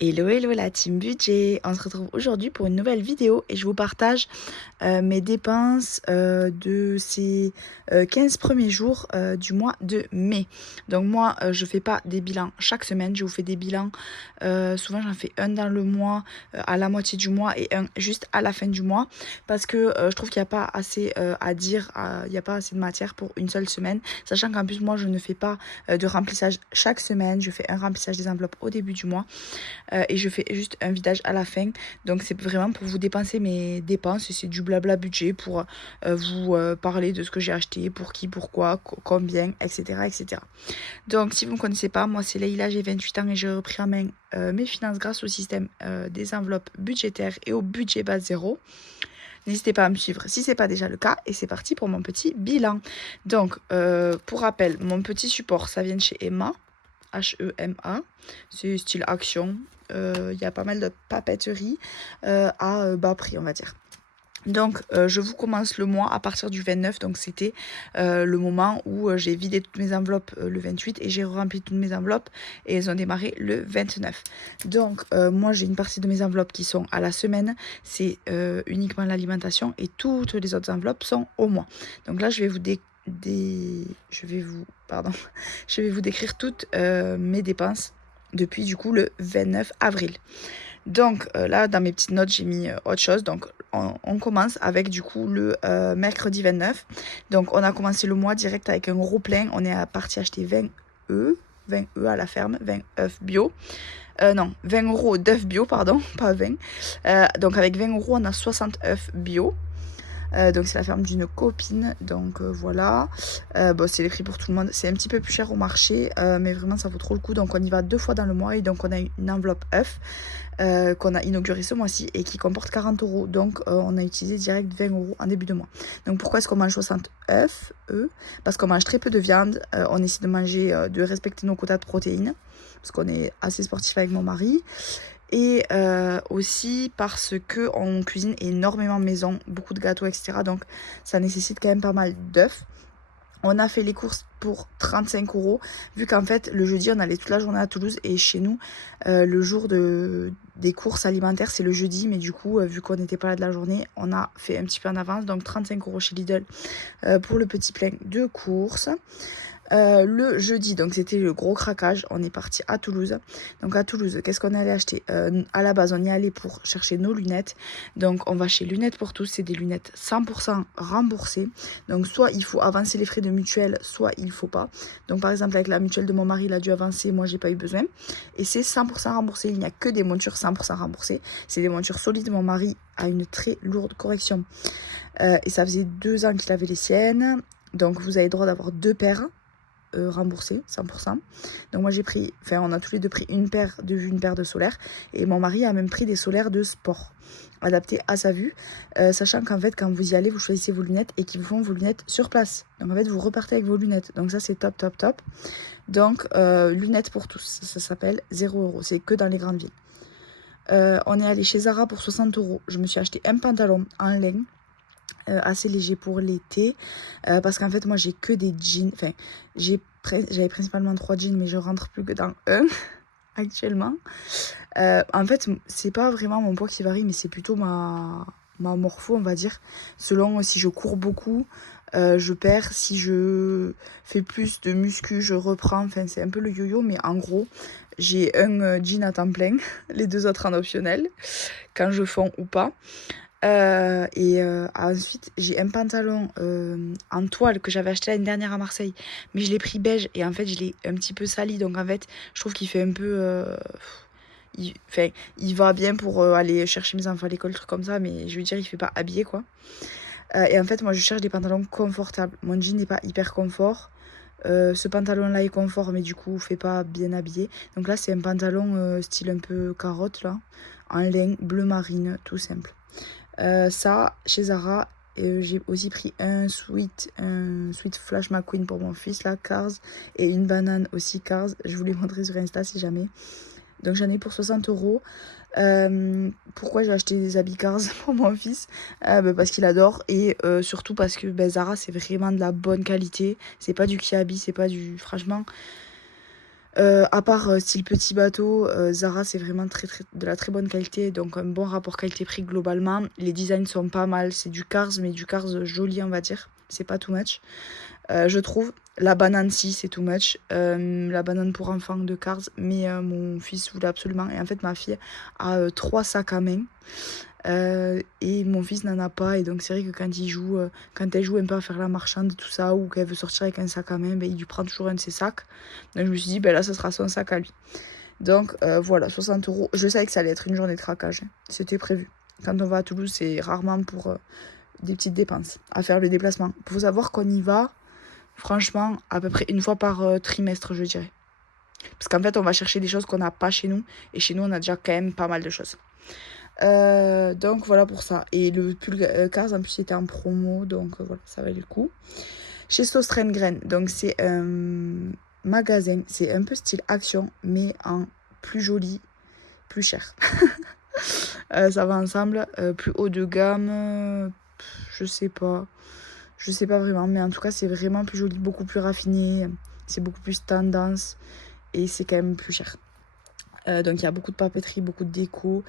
Hello hello la team budget, on se retrouve aujourd'hui pour une nouvelle vidéo et je vous partage mes dépenses de ces 15 premiers jours du mois de mai. Donc moi je fais pas des bilans chaque semaine, je vous fais des bilans, souvent j'en fais un dans le mois, à la moitié du mois et un juste à la fin du mois parce que je trouve qu'il n'y a pas assez à dire, il n'y a pas assez de matière pour une seule semaine, sachant qu'en plus moi je ne fais pas de remplissage chaque semaine, je fais un remplissage des enveloppes au début du mois. Et je fais juste un vidage à la fin. Donc c'est vraiment pour vous dépenser mes dépenses. C'est du blabla budget pour vous parler de ce que j'ai acheté, pour qui, pourquoi, combien, etc., etc. Donc si vous ne me connaissez pas, moi c'est Leïla, j'ai 28 ans et j'ai repris en main mes finances grâce au système des enveloppes budgétaires et au budget base zéro. N'hésitez pas à me suivre si ce n'est pas déjà le cas. Et c'est parti pour mon petit bilan. Donc, pour rappel, mon petit support, ça vient de chez Emma. H-E-M-A. C'est style action. Il y a pas mal de papeterie à bas prix, on va dire. Donc, je vous commence le mois à partir du 29. Donc, c'était le moment où j'ai vidé toutes mes enveloppes le 28 et j'ai rempli toutes mes enveloppes et elles ont démarré le 29. Donc, moi, j'ai une partie de mes enveloppes qui sont à la semaine. C'est uniquement l'alimentation et toutes les autres enveloppes sont au mois. Donc là, je vais vous je vais vous décrire toutes mes dépenses depuis du coup le 29 avril. Donc là, dans mes petites notes, j'ai mis autre chose. Donc on commence avec du coup le mercredi 29. Donc on a commencé le mois direct avec un gros plein. On est parti acheter 20 œufs à la ferme, 20 œufs bio. Non, 20 € d'œufs bio, pardon, pas 20. Donc avec 20 €, on a 60 œufs bio. Donc c'est la ferme d'une copine, donc voilà. Bon, c'est les prix pour tout le monde, c'est un petit peu plus cher au marché, mais vraiment ça vaut trop le coup. Donc on y va 2 fois dans le mois et donc on a une enveloppe œuf qu'on a inaugurée ce mois-ci et qui comporte 40 €. Donc on a utilisé direct 20 € en début de mois. Donc pourquoi est-ce qu'on mange 60 œufs? Parce qu'on mange très peu de viande, on essaie de manger, de respecter nos quotas de protéines, parce qu'on est assez sportif avec mon mari. Et aussi parce qu'on cuisine énormément maison, beaucoup de gâteaux, etc. Donc ça nécessite quand même pas mal d'œufs. On a fait les courses pour 35 €, vu qu'en fait le jeudi on allait toute la journée à Toulouse et chez nous le jour des courses alimentaires c'est le jeudi, mais du coup vu qu'on n'était pas là de la journée, on a fait un petit peu en avance, donc 35 € chez Lidl pour le petit plein de courses. Le jeudi, donc c'était le gros craquage, on est parti à Toulouse. Donc à Toulouse, qu'est-ce qu'on allait acheter? À la base, on y allait pour chercher nos lunettes. Donc on va chez Lunettes pour tous, c'est des lunettes 100% remboursées. Donc soit il faut avancer les frais de mutuelle, soit il faut pas. Donc par exemple avec la mutuelle de mon mari, il a dû avancer, moi j'ai pas eu besoin. Et c'est 100% remboursé, il n'y a que des montures 100% remboursées. C'est des montures solides, mon mari a une très lourde correction. Et ça faisait 2 ans qu'il avait les siennes. Donc vous avez le droit d'avoir 2 paires. Remboursé 100%. Donc moi j'ai pris, enfin on a tous les deux pris une paire de vues, une paire de solaires, et mon mari a même pris des solaires de sport adaptés à sa vue, sachant qu'en fait quand vous y allez vous choisissez vos lunettes et qu'ils vous font vos lunettes sur place. Donc en fait vous repartez avec vos lunettes, donc ça c'est top top top. Donc lunettes pour tous, ça s'appelle 0 €, c'est que dans les grandes villes. On est allé chez Zara pour 60 €. Je me suis acheté un pantalon en laine assez léger pour l'été, parce qu'en fait moi j'ai que des jeans, enfin j'avais principalement 3 jeans mais je rentre plus que dans un actuellement. En fait c'est pas vraiment mon poids qui varie, mais c'est plutôt ma morpho, on va dire, selon si je cours beaucoup, je perds, si je fais plus de muscu je reprends, enfin c'est un peu le yo-yo, mais en gros j'ai un jean à temps plein, les 2 autres en optionnel quand je fonds ou pas. Ensuite, j'ai un pantalon en toile que j'avais acheté l'année dernière à Marseille, mais je l'ai pris beige et en fait, je l'ai un petit peu sali. Donc en fait, je trouve qu'il fait un peu. Il va bien pour aller chercher mes enfants à l'école, truc comme ça, mais je veux dire, il fait pas habillé quoi. Et en fait, moi, je cherche des pantalons confortables. Mon jean n'est pas hyper confort. Ce pantalon-là est confort, mais du coup, fait pas bien habillé. Donc là, c'est un pantalon style un peu carotte, là, en laine bleu marine, tout simple. Ça, chez Zara, j'ai aussi pris un sweat Flash McQueen pour mon fils, là, Cars, et une banane aussi Cars. Je vous l'ai montré sur Insta si jamais. Donc j'en ai pour 60 €. Pourquoi j'ai acheté des habits Cars pour mon fils? Parce qu'il adore, et surtout parce que Zara c'est vraiment de la bonne qualité. C'est pas du Kiabi, c'est pas du... Franchement, À part style petit bateau, Zara c'est vraiment de la très bonne qualité, donc un bon rapport qualité-prix globalement. Les designs sont pas mal, c'est du Cars, mais du Cars joli on va dire, c'est pas too much. Je trouve la banane si c'est too much, la banane pour enfants de Cars, mais mon fils voulait absolument, et en fait ma fille a 3 sacs à main. Et mon fils n'en a pas, et donc c'est vrai que quand elle joue un peu à faire la marchande tout ça, ou qu'elle veut sortir avec un sac à main, ben, il lui prend toujours un de ses sacs. Donc je me suis dit ben là ce sera son sac à lui. Donc voilà, 60 euros. Je savais que ça allait être une journée de craquage, hein. C'était prévu. Quand on va à Toulouse, c'est rarement pour des petites dépenses à faire le déplacement. Il faut savoir qu'on y va franchement à peu près une fois par trimestre, je dirais, parce qu'en fait on va chercher des choses qu'on n'a pas chez nous, et chez nous on a déjà quand même pas mal de choses. Donc voilà pour ça. Et le pull Cars en plus était en promo, donc voilà, ça valait le coup. Chez Sostrengren, donc c'est un magasin, c'est un peu style Action, mais en plus joli, plus cher. Ça va ensemble, plus haut de gamme, je sais pas. Je sais pas vraiment, mais en tout cas c'est vraiment plus joli, beaucoup plus raffiné, c'est beaucoup plus tendance, et c'est quand même plus cher. Donc il y a beaucoup de papeterie, beaucoup de déco,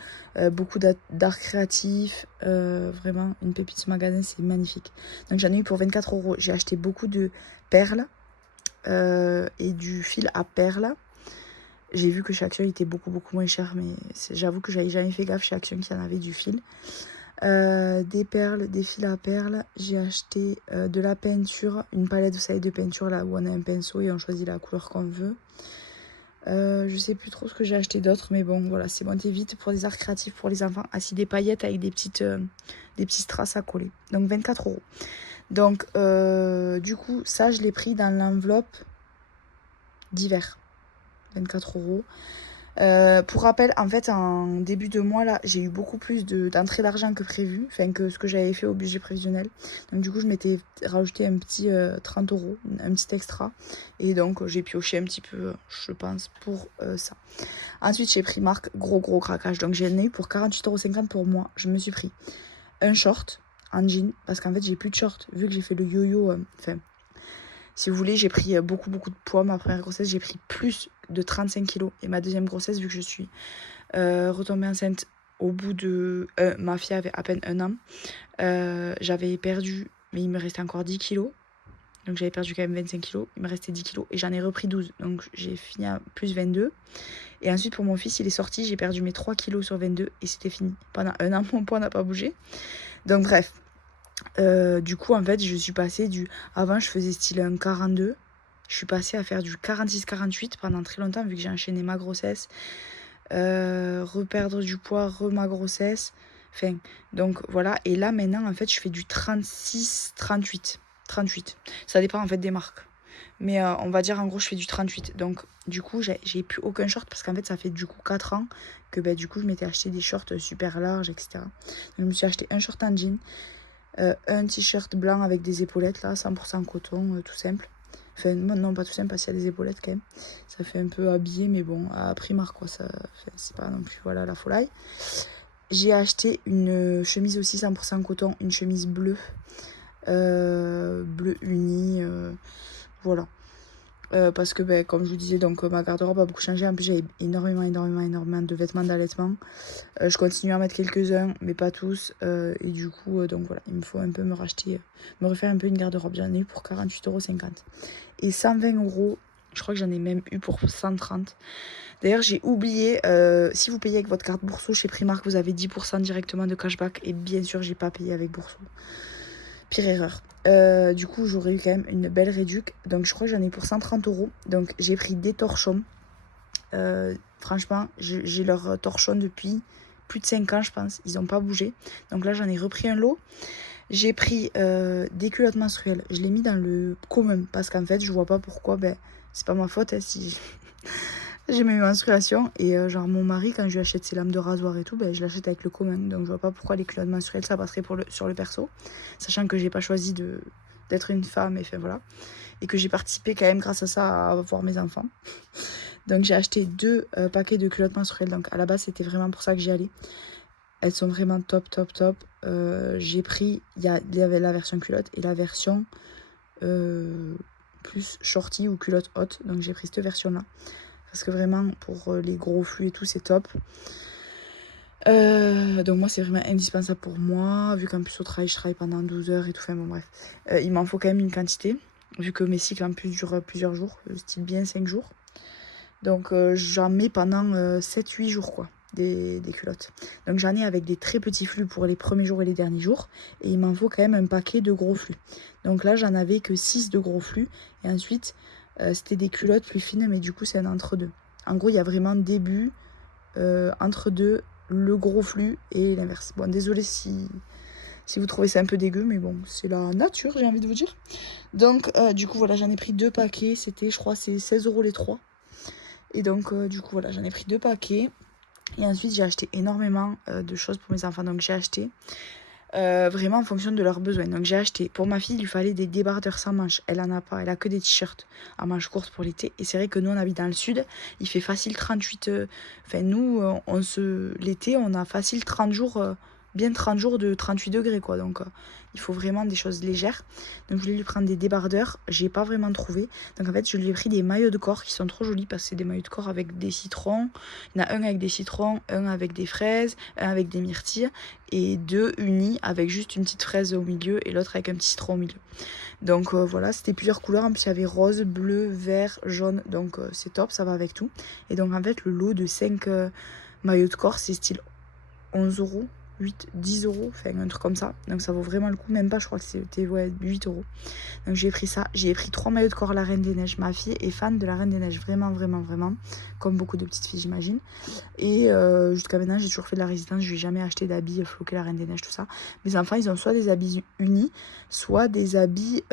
beaucoup d'art créatif. Vraiment, une pépite ce magasin, c'est magnifique. Donc j'en ai eu pour 24 euros. J'ai acheté beaucoup de perles et du fil à perles. J'ai vu que chez Action il était beaucoup moins cher, mais j'avoue que j'avais jamais fait gaffe chez Action qu'il y en avait du fil. Des perles, des fils à perles. J'ai acheté de la peinture, une palette, vous savez, de peinture là où on a un pinceau et on choisit la couleur qu'on veut. Je sais plus trop ce que j'ai acheté d'autre, mais bon voilà, c'est monté vite pour des arts créatifs pour les enfants. Assis des paillettes avec des petits strass à coller. Donc 24 euros. Donc du coup ça je l'ai pris dans l'enveloppe d'hiver. 24 euros. Pour rappel, en fait, en début de mois, là, j'ai eu beaucoup plus d'entrée d'argent que prévu, enfin que ce que j'avais fait au budget prévisionnel. Donc du coup, je m'étais rajouté un petit 30 euros, un petit extra. Et donc, j'ai pioché un petit peu, je pense, pour ça. Ensuite, j'ai pris Primark, gros craquage. Donc j'en ai eu pour 48,50 € pour moi. Je me suis pris un short en jean, parce qu'en fait, j'ai plus de short, vu que j'ai fait le yo-yo, enfin... Si vous voulez, j'ai pris beaucoup de poids. Ma première grossesse, j'ai pris plus de 35 kilos. Et ma deuxième grossesse, vu que je suis retombée enceinte au bout de... ma fille avait à peine 1 an. J'avais perdu, mais il me restait encore 10 kilos. Donc j'avais perdu quand même 25 kilos. Il me restait 10 kilos et j'en ai repris 12. Donc j'ai fini à plus 22. Et ensuite, pour mon fils, il est sorti. J'ai perdu mes 3 kilos sur 22 et c'était fini. Pendant 1 an, mon poids n'a pas bougé. Donc bref. Du coup en fait je suis passée avant je faisais style un 42, je suis passée à faire du 46-48 pendant très longtemps vu que j'ai enchaîné ma grossesse, reperdre du poids, ma grossesse, enfin donc voilà. Et là maintenant en fait je fais du 36-38, ça dépend en fait des marques, mais on va dire en gros je fais du 38. Donc du coup j'ai plus aucun short parce qu'en fait ça fait du coup 4 ans que du coup je m'étais acheté des shorts super larges, etc. Donc je me suis acheté un short en jean, un t-shirt blanc avec des épaulettes là, 100% coton, tout simple. Enfin non, pas tout simple parce qu'il y a des épaulettes quand même. Ça fait un peu habillé, mais bon, à Primark quoi, ça c'est pas non plus voilà la folie. J'ai acheté une chemise aussi 100% coton, une chemise bleue, bleu uni, voilà. Parce que comme je vous disais, donc ma garde-robe a beaucoup changé. En plus j'avais énormément de vêtements d'allaitement. Je continue à en mettre quelques-uns, mais pas tous. Et du coup, donc voilà, il me faut un peu me refaire un peu une garde-robe. J'en ai eu pour 48,50 €. Et 120 €, je crois que j'en ai même eu pour 130. D'ailleurs, j'ai oublié, si vous payez avec votre carte Bourso chez Primark, vous avez 10% directement de cashback. Et bien sûr, j'ai pas payé avec Bourso. Pire erreur. Du coup, j'aurais eu quand même une belle réduc. Donc, je crois que j'en ai pour 130 €. Donc, j'ai pris des torchons. Franchement, j'ai leur torchon depuis plus de 5 ans, je pense. Ils n'ont pas bougé. Donc là, j'en ai repris un lot. J'ai pris des culottes menstruelles. Je l'ai mis dans le commun. Parce qu'en fait, je vois pas pourquoi. C'est pas ma faute hein, si j'ai mes menstruations. Et genre, mon mari, quand je lui achète ses lames de rasoir et tout, je l'achète avec le commun. Donc, je vois pas pourquoi les culottes menstruelles, ça passerait sur le perso. Sachant que j'ai pas choisi d'être une femme. Et enfin, voilà. Et que j'ai participé quand même grâce à ça à avoir mes enfants. Donc j'ai acheté 2 paquets de culottes menstruelles. Donc à la base c'était vraiment pour ça que j'y allais. Elles sont vraiment top. J'ai pris, il y avait la version culotte et la version plus shorty ou culotte haute. Donc j'ai pris cette version là. parce que vraiment pour les gros flux et tout c'est top. Donc moi c'est vraiment indispensable pour moi, vu qu'en plus au travail je travaille pendant 12 heures et tout, enfin bon bref. Il m'en faut quand même une quantité, vu que mes cycles en plus durent plusieurs jours, style bien 5 jours. Donc j'en mets pendant 7-8 jours quoi, des culottes. Donc j'en ai avec des très petits flux pour les premiers jours et les derniers jours, et il m'en faut quand même un paquet de gros flux. Donc là j'en avais que 6 de gros flux, et ensuite c'était des culottes plus fines, mais du coup c'est un entre-deux. En gros il y a vraiment début, entre-deux, le gros flux et l'inverse. Bon, désolé si vous trouvez ça un peu dégueu, mais bon, c'est la nature, j'ai envie de vous dire. Donc, du coup, voilà, j'en ai pris 2 paquets. C'était, je crois, c'est 16 € les 3. Et donc, du coup, voilà, j'en ai pris 2 paquets. Et ensuite, j'ai acheté énormément de choses pour mes enfants. Donc, j'ai acheté vraiment en fonction de leurs besoins. Donc, j'ai acheté, pour ma fille, il lui fallait des débardeurs sans manches. Elle en a pas, elle a que des t-shirts à manches courtes pour l'été. Et c'est vrai que nous, on habite dans le sud, il fait facile 38. Enfin, nous, l'été, on a facile 30 jours, bien 30 jours de 38 degrés, quoi. Donc, il faut vraiment des choses légères. Donc, je voulais lui prendre des débardeurs. J'ai pas vraiment trouvé. Donc, en fait, je lui ai pris des maillots de corps qui sont trop jolis parce que c'est des maillots de corps avec des citrons. Il y en a un avec des citrons, un avec des fraises, un avec des myrtilles et 2 unis avec juste une petite fraise au milieu et l'autre avec un petit citron au milieu. Donc voilà, c'était plusieurs couleurs. En plus, il y avait rose, bleu, vert, jaune. Donc c'est top, ça va avec tout. Et donc en fait, le lot de 5 maillots de corps, c'est style 11 €, 10 €, enfin un truc comme ça. Donc ça vaut vraiment le coup. Même pas, je crois que c'était 8 €. Donc j'ai pris ça. J'ai pris 3 maillots de corps La Reine des Neiges. Ma fille est fan de La Reine des Neiges. Vraiment, vraiment, vraiment. Comme beaucoup de petites filles, j'imagine. Et jusqu'à maintenant, j'ai toujours fait de la résistance. Je n'ai jamais acheté d'habits floqués La Reine des Neiges, tout ça. Mes enfants, ils ont soit des habits unis, soit des habits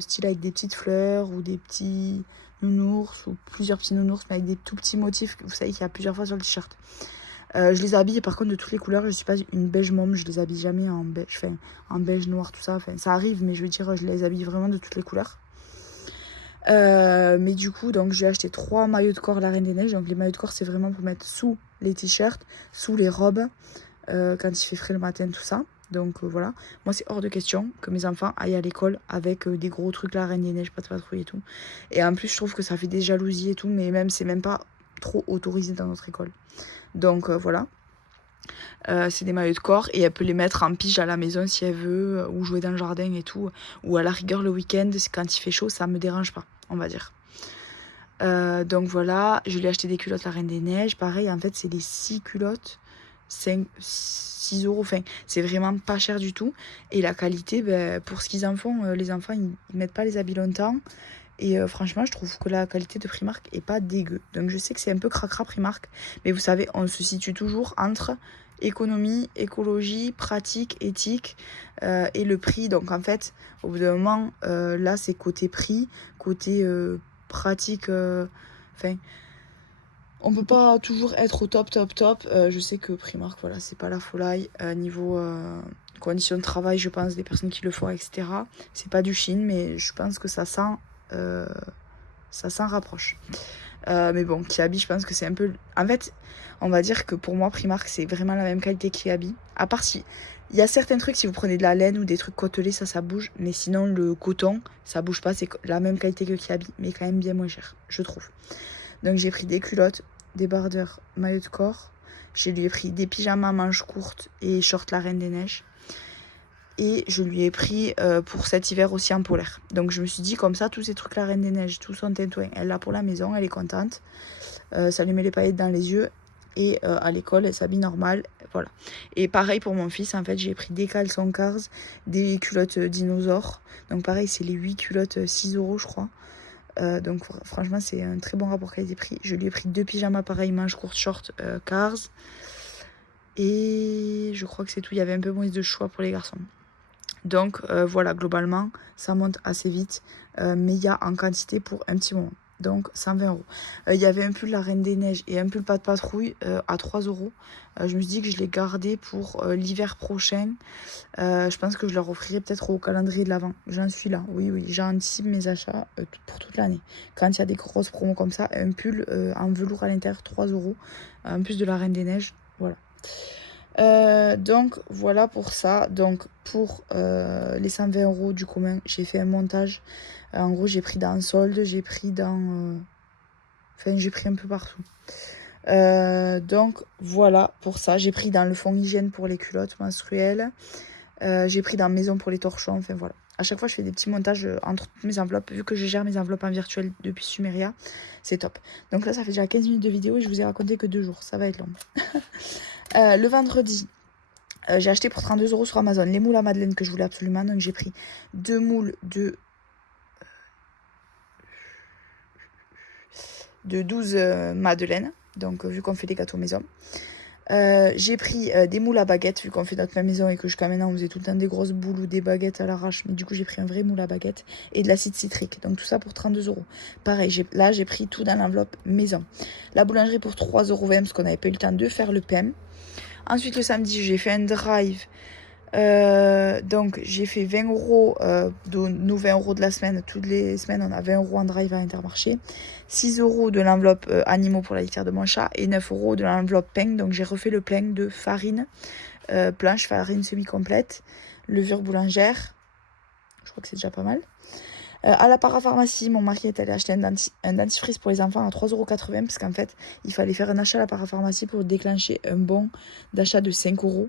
style avec des petites fleurs ou des petits nounours ou plusieurs petits nounours, mais avec des tout petits motifs. Vous savez qu'il y a plusieurs fois sur le t-shirt. Je les habille par contre de toutes les couleurs. Je suis pas une beige môme, je les habille jamais en beige, enfin, en beige noir, tout ça. Enfin, ça arrive, mais je veux dire, je les habille vraiment de toutes les couleurs. Mais du coup, donc j'ai acheté 3 maillots de corps La Reine des Neiges. Donc les maillots de corps, c'est vraiment pour mettre sous les t-shirts, sous les robes, quand il fait frais le matin, tout ça. Donc voilà, moi c'est hors de question que mes enfants aillent à l'école avec des gros trucs La Reine des Neiges, pas de patrouille et tout. Et en plus, je trouve que ça fait des jalousies et tout, mais même c'est même pas trop autorisé dans notre école. Donc voilà. C'est des maillots de corps et elle peut les mettre en pige à la maison si elle veut, ou jouer dans le jardin et tout, ou à la rigueur le week-end quand il fait chaud, ça me dérange pas, on va dire. Donc voilà, je lui ai acheté des culottes La Reine des Neiges. Pareil, en fait, c'est des 6 culottes, 6 €. Enfin, c'est vraiment pas cher du tout. Et la qualité, pour ce qu'ils en font, les enfants, ils mettent pas les habits longtemps. Et franchement, je trouve que la qualité de Primark est pas dégueu. Donc je sais que c'est un peu cracra Primark. Mais vous savez, on se situe toujours entre économie, écologie, pratique, éthique et le prix. Donc en fait, au bout d'un moment, là, c'est côté prix, côté pratique. Enfin, on peut pas toujours être au top. Je sais que Primark, voilà, c'est pas la folie. Niveau conditions de travail, je pense, des personnes qui le font, etc. C'est pas du Chine, mais je pense que ça s'en rapproche. Mais bon, Kiabi, je pense que c'est un peu... En fait, on va dire que pour moi, Primark, c'est vraiment la même qualité que Kiabi. À part si... Il y a certains trucs, si vous prenez de la laine ou des trucs côtelés, ça bouge. Mais sinon, le coton, ça bouge pas. C'est la même qualité que Kiabi, mais quand même bien moins cher, je trouve. Donc j'ai pris des culottes, des bardeurs, maillots de corps. Je lui ai pris des pyjamas manches courtes et shorts La Reine des Neiges. Et je lui ai pris pour cet hiver aussi en polaire. Donc je me suis dit, comme ça, tous ces trucs La Reine des Neiges, tout son tintouin, elle l'a pour la maison, elle est contente. Ça lui met les paillettes dans les yeux. Et à l'école, elle s'habille normal. Voilà. Et pareil pour mon fils, en fait, j'ai pris des caleçons Cars, des culottes dinosaures. Donc pareil, c'est les 8 culottes, 6 €, je crois. Donc franchement, c'est un très bon rapport qualité-prix. Je lui ai pris 2 pyjamas, pareil, manches courtes, short, Cars. Et je crois que c'est tout. Il y avait un peu moins de choix pour les garçons. Donc voilà, globalement, ça monte assez vite. Mais il y a en quantité pour un petit moment. Donc 120 €. Il y avait un pull La Reine des Neiges et un pull Pas de Patrouille à 3 €. Je me suis dit que je les gardais pour l'hiver prochain. Je pense que je leur offrirai peut-être au calendrier de l'Avent. J'en suis là. Oui, j'anticipe mes achats pour toute l'année. Quand il y a des grosses promos comme ça, un pull en velours à l'intérieur, 3 €. En plus de La Reine des Neiges. Voilà. Donc voilà pour ça. Donc pour les 120 € du commun, j'ai fait un montage. En gros, j'ai pris dans solde, j'ai pris dans... Enfin, j'ai pris un peu partout. Donc voilà pour ça. J'ai pris dans le fond hygiène pour les culottes menstruelles. J'ai pris dans maison pour les torchons. Enfin voilà. À chaque fois, je fais des petits montages entre toutes mes enveloppes. Vu que je gère mes enveloppes en virtuel depuis Sumeria, c'est top. Donc là, ça fait déjà 15 minutes de vidéo et je vous ai raconté que 2 jours. Ça va être long. Le vendredi, j'ai acheté pour 32 € sur Amazon les moules à madeleine que je voulais absolument. Donc j'ai pris 2 moules de 12 madeleines. Donc vu qu'on fait des gâteaux maison. J'ai pris des moules à baguette vu qu'on fait notre même maison et que jusqu'à maintenant on faisait tout le temps des grosses boules ou des baguettes à l'arrache, mais du coup j'ai pris un vrai moule à baguette et de l'acide citrique, donc tout ça pour 32 €. Pareil, là j'ai pris tout dans l'enveloppe maison. La boulangerie pour 3,20 € parce qu'on n'avait pas eu le temps de faire le PEM. Ensuite le samedi j'ai fait un drive. Donc j'ai fait 20 € de nos 20 € de la semaine. Toutes les semaines on a 20 € en drive à Intermarché, 6 € de l'enveloppe animaux pour la litière de mon chat et 9 € de l'enveloppe pain. Donc j'ai refait le plein de farine blanche, farine semi-complète, levure boulangère, je crois que c'est déjà pas mal. À la parapharmacie, mon mari est allé acheter un dentifrice pour les enfants à 3,80 € parce qu'en fait il fallait faire un achat à la parapharmacie pour déclencher un bon d'achat de 5 €.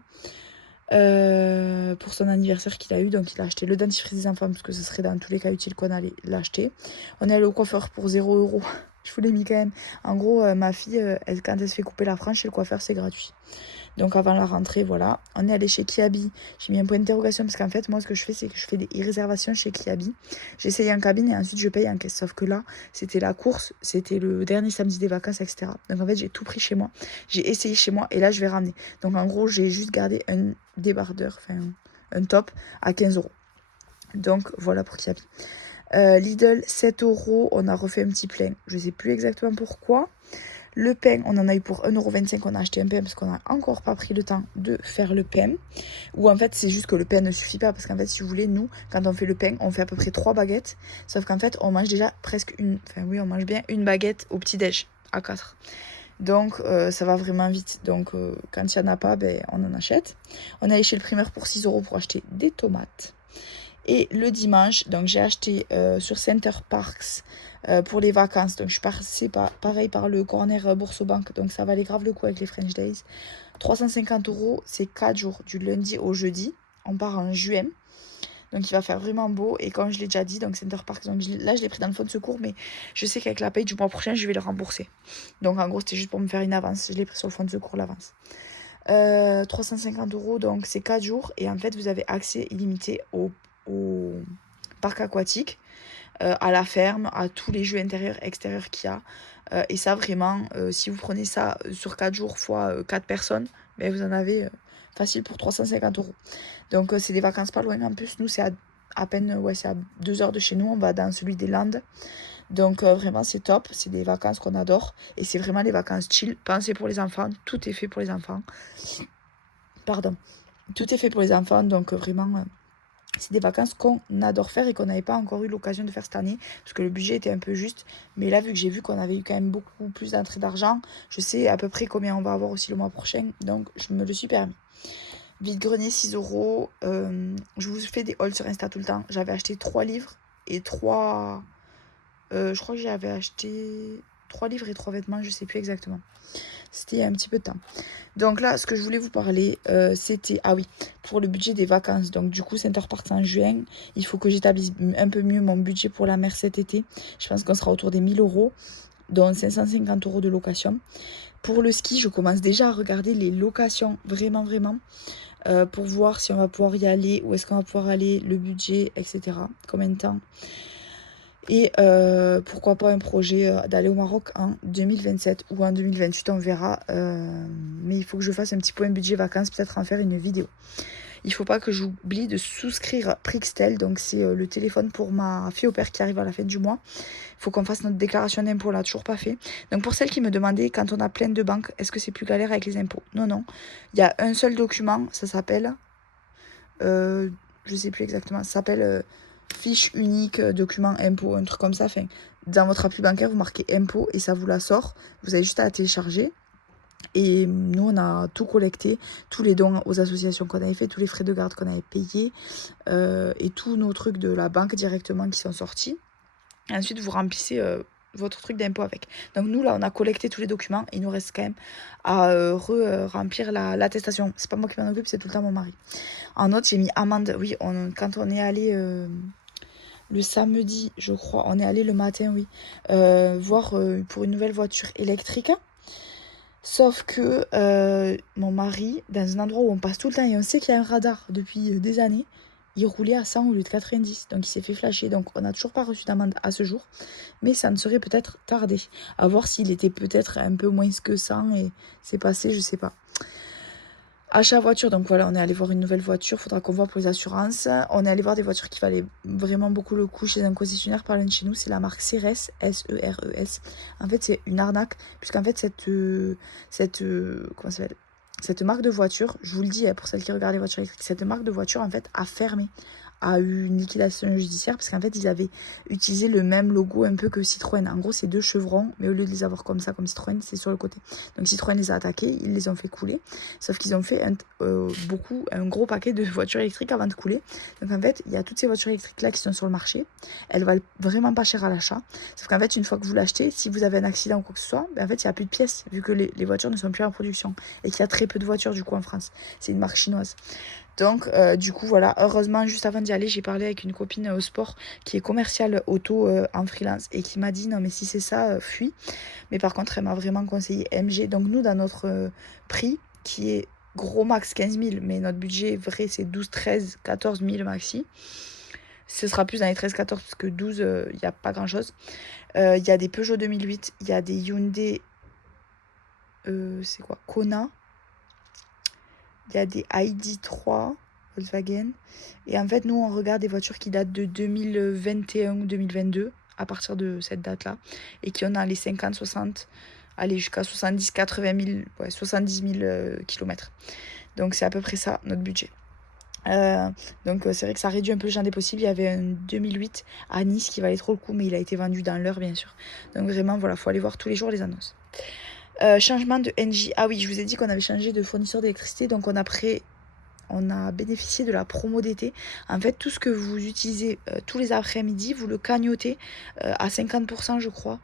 Pour son anniversaire qu'il a eu, donc il a acheté le dentifrice des enfants parce que ce serait dans tous les cas utile qu'on allait l'acheter. On est allé au coiffeur pour 0 €. Je vous l'ai mis quand même. En gros, ma fille, quand elle se fait couper la frange chez le coiffeur, c'est gratuit. Donc avant la rentrée, voilà. On est allé chez Kiabi. J'ai mis un point d'interrogation parce qu'en fait, moi, ce que je fais, c'est que je fais des réservations chez Kiabi. J'essaye en cabine et ensuite je paye en caisse. Sauf que là, c'était la course, c'était le dernier samedi des vacances, etc. Donc en fait, j'ai tout pris chez moi. J'ai essayé chez moi et là, je vais ramener. Donc en gros, j'ai juste gardé un débardeur, enfin un top à 15 €. Donc voilà pour Kiabi. Lidl, 7 €. On a refait un petit plein. Je ne sais plus exactement pourquoi. Le pain, on en a eu pour 1,25 €. On a acheté un pain parce qu'on n'a encore pas pris le temps de faire le pain. Ou en fait, c'est juste que le pain ne suffit pas. Parce qu'en fait, si vous voulez, nous, quand on fait le pain, on fait à peu près 3 baguettes. Sauf qu'en fait, on mange déjà presque une... Enfin oui, on mange bien une baguette au petit-déj à 4. Donc, ça va vraiment vite. Donc, quand il n'y en a pas, ben, on en achète. On est allé chez le primeur pour 6 € pour acheter des tomates. Et le dimanche, donc j'ai acheté sur Center Parks pour les vacances. Donc je suis passée pareil par le corner Bourse-Banque. Donc ça valait grave le coup avec les French Days. 350 €, c'est 4 jours, du lundi au jeudi. On part en juin. Donc il va faire vraiment beau. Et comme je l'ai déjà dit, donc Center Parks, donc là je l'ai pris dans le fonds de secours. Mais je sais qu'avec la paye du mois prochain, je vais le rembourser. Donc en gros, c'était juste pour me faire une avance. Je l'ai pris sur le fonds de secours, l'avance. 350 €, donc c'est 4 jours. Et en fait, vous avez accès illimité au parc aquatique, à la ferme, à tous les jeux intérieurs, extérieurs qu'il y a. Et ça, vraiment, si vous prenez ça sur 4 jours fois 4 personnes, ben, vous en avez facile pour 350 €. Donc, c'est des vacances pas loin. En plus, nous, c'est à peine c'est à 2 heures de chez nous. On va dans celui des Landes. Donc, vraiment, c'est top. C'est des vacances qu'on adore. Et c'est vraiment des vacances chill. Pensez pour les enfants. Tout est fait pour les enfants. Pardon. Tout est fait pour les enfants. Donc, vraiment... c'est des vacances qu'on adore faire et qu'on n'avait pas encore eu l'occasion de faire cette année parce que le budget était un peu juste. Mais là, vu que j'ai vu qu'on avait eu quand même beaucoup plus d'entrées d'argent, je sais à peu près combien on va avoir aussi le mois prochain. Donc, je me le suis permis. Vide-grenier, 6 €. Je vous fais des hauls sur Insta tout le temps. J'avais acheté 3 livres et 3... je crois que j'avais acheté 3 livres et 3 vêtements, je sais plus exactement. C'était il y a un petit peu de temps. Donc là, ce que je voulais vous parler, c'était... Ah oui, pour le budget des vacances. Donc du coup, Center Parks en juin. Il faut que j'établisse un peu mieux mon budget pour la mer cet été. Je pense qu'on sera autour des 1000 €, dont 550 € de location. Pour le ski, je commence déjà à regarder les locations, vraiment, vraiment, pour voir si on va pouvoir y aller, où est-ce qu'on va pouvoir aller, le budget, etc. Combien de temps. Et pourquoi pas un projet d'aller au Maroc en 2027 ou en 2028, on verra. Mais il faut que je fasse un petit point budget vacances, peut-être en faire une vidéo. Il ne faut pas que j'oublie de souscrire Prixtel, donc c'est le téléphone pour ma fille au père qui arrive à la fin du mois. Il faut qu'on fasse notre déclaration d'impôt, on l'a toujours pas fait. Donc pour celles qui me demandaient, quand on a plein de banques, est-ce que c'est plus galère avec les impôts? Non, non. Il y a un seul document, ça s'appelle... je sais plus exactement, ça s'appelle... fiche unique, document impôt, un truc comme ça. Enfin, dans votre appli bancaire, vous marquez impôt et ça vous la sort. Vous avez juste à la télécharger. Et nous, on a tout collecté, tous les dons aux associations qu'on avait fait, tous les frais de garde qu'on avait payés et tous nos trucs de la banque directement qui sont sortis. Et ensuite, vous remplissez votre truc d'impôt avec. Donc nous là on a collecté tous les documents, il nous reste quand même à remplir l'attestation. C'est pas moi qui m'en occupe, c'est tout le temps mon mari. En note j'ai mis amende, oui, quand on est allé le samedi je crois, on est allé le matin, oui, voir pour une nouvelle voiture électrique. Sauf que mon mari, dans un endroit où on passe tout le temps et on sait qu'il y a un radar depuis des années, il roulait à 100 au lieu de 90. Donc il s'est fait flasher. Donc on n'a toujours pas reçu d'amende à ce jour. Mais ça ne serait peut-être tardé. À voir s'il était peut-être un peu moins que 100 et c'est passé, je sais pas. Achat voiture, donc voilà, on est allé voir une nouvelle voiture, faudra qu'on voit pour les assurances. On est allé voir des voitures qui valaient vraiment beaucoup le coup chez un concessionnaire par l'un de chez nous, c'est la marque Ceres, S-E-R-E-S. En fait, c'est une arnaque, puisqu'en fait, comment ça s'appelle, cette marque de voiture, je vous le dis pour celles qui regardent les voitures électriques, cette marque de voiture, en fait, a fermé, a eu une liquidation judiciaire, parce qu'en fait, ils avaient utilisé le même logo un peu que Citroën. En gros, c'est deux chevrons, mais au lieu de les avoir comme ça, comme Citroën, c'est sur le côté. Donc Citroën les a attaqués, ils les ont fait couler. Sauf qu'ils ont fait un gros paquet de voitures électriques avant de couler. Donc en fait, il y a toutes ces voitures électriques là qui sont sur le marché. Elles valent vraiment pas cher à l'achat. Sauf qu'en fait, une fois que vous l'achetez, si vous avez un accident ou quoi que ce soit, ben en fait, il n'y a plus de pièces vu que les voitures ne sont plus en production. Et qu'il y a très peu de voitures du coup en France. C'est une marque chinoise. Donc du coup voilà, heureusement juste avant d'y aller, j'ai parlé avec une copine au sport qui est commerciale auto en freelance et qui m'a dit non mais si c'est ça, fuis. Mais par contre elle m'a vraiment conseillé MG. Donc nous dans notre prix qui est gros max 15 000, mais notre budget vrai c'est 12, 13, 14 000 maxi. Ce sera plus dans les 13-14 parce que 12, il n'y a pas grand chose. Il y a des Peugeot 2008, il y a des Hyundai, c'est quoi, Kona. Il y a des ID3 Volkswagen. Et en fait, nous, on regarde des voitures qui datent de 2021 ou 2022, à partir de cette date-là, et qui ont les 50, 60, aller jusqu'à 70, 80 000, ouais, 70 000 kilomètres. Donc, c'est à peu près ça, notre budget. Donc c'est vrai que ça réduit un peu le champ des possibles. Il y avait un 2008 à Nice qui valait trop le coup, mais il a été vendu dans l'heure, bien sûr. Donc vraiment, voilà, faut aller voir tous les jours les annonces. Changement de NJ. Ah oui, je vous ai dit qu'on avait changé de fournisseur d'électricité, donc on a bénéficié de la promo d'été. En fait, tout ce que vous utilisez tous les après-midi, vous le cagnotez à 50%, je crois.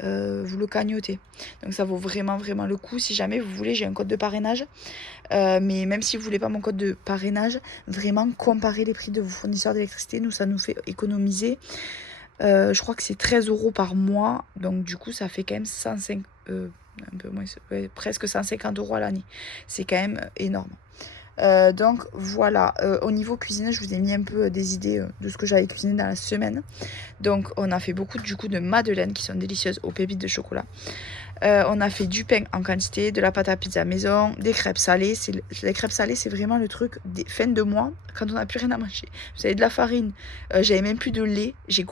Vous le cagnotez. Donc ça vaut vraiment le coup. Si jamais vous voulez, j'ai un code de parrainage. Mais même si vous voulez pas mon code de parrainage, vraiment comparez les prix de vos fournisseurs d'électricité. Nous, ça nous fait économiser. Je crois que c'est 13 € par mois. Donc du coup, ça fait quand même 105, un peu moins, presque 150 € à l'année. C'est quand même énorme. Donc voilà, au niveau cuisine, je vous ai mis un peu des idées de ce que j'avais cuisiné dans la semaine. Donc on a fait beaucoup du coup de madeleines qui sont délicieuses aux pépites de chocolat. On a fait du pain en quantité, de la pâte à pizza maison, des crêpes salées. Les crêpes salées, c'est vraiment le truc des fins de mois quand on n'a plus rien à manger. Vous avez de la farine, j'avais même plus de lait. J'ai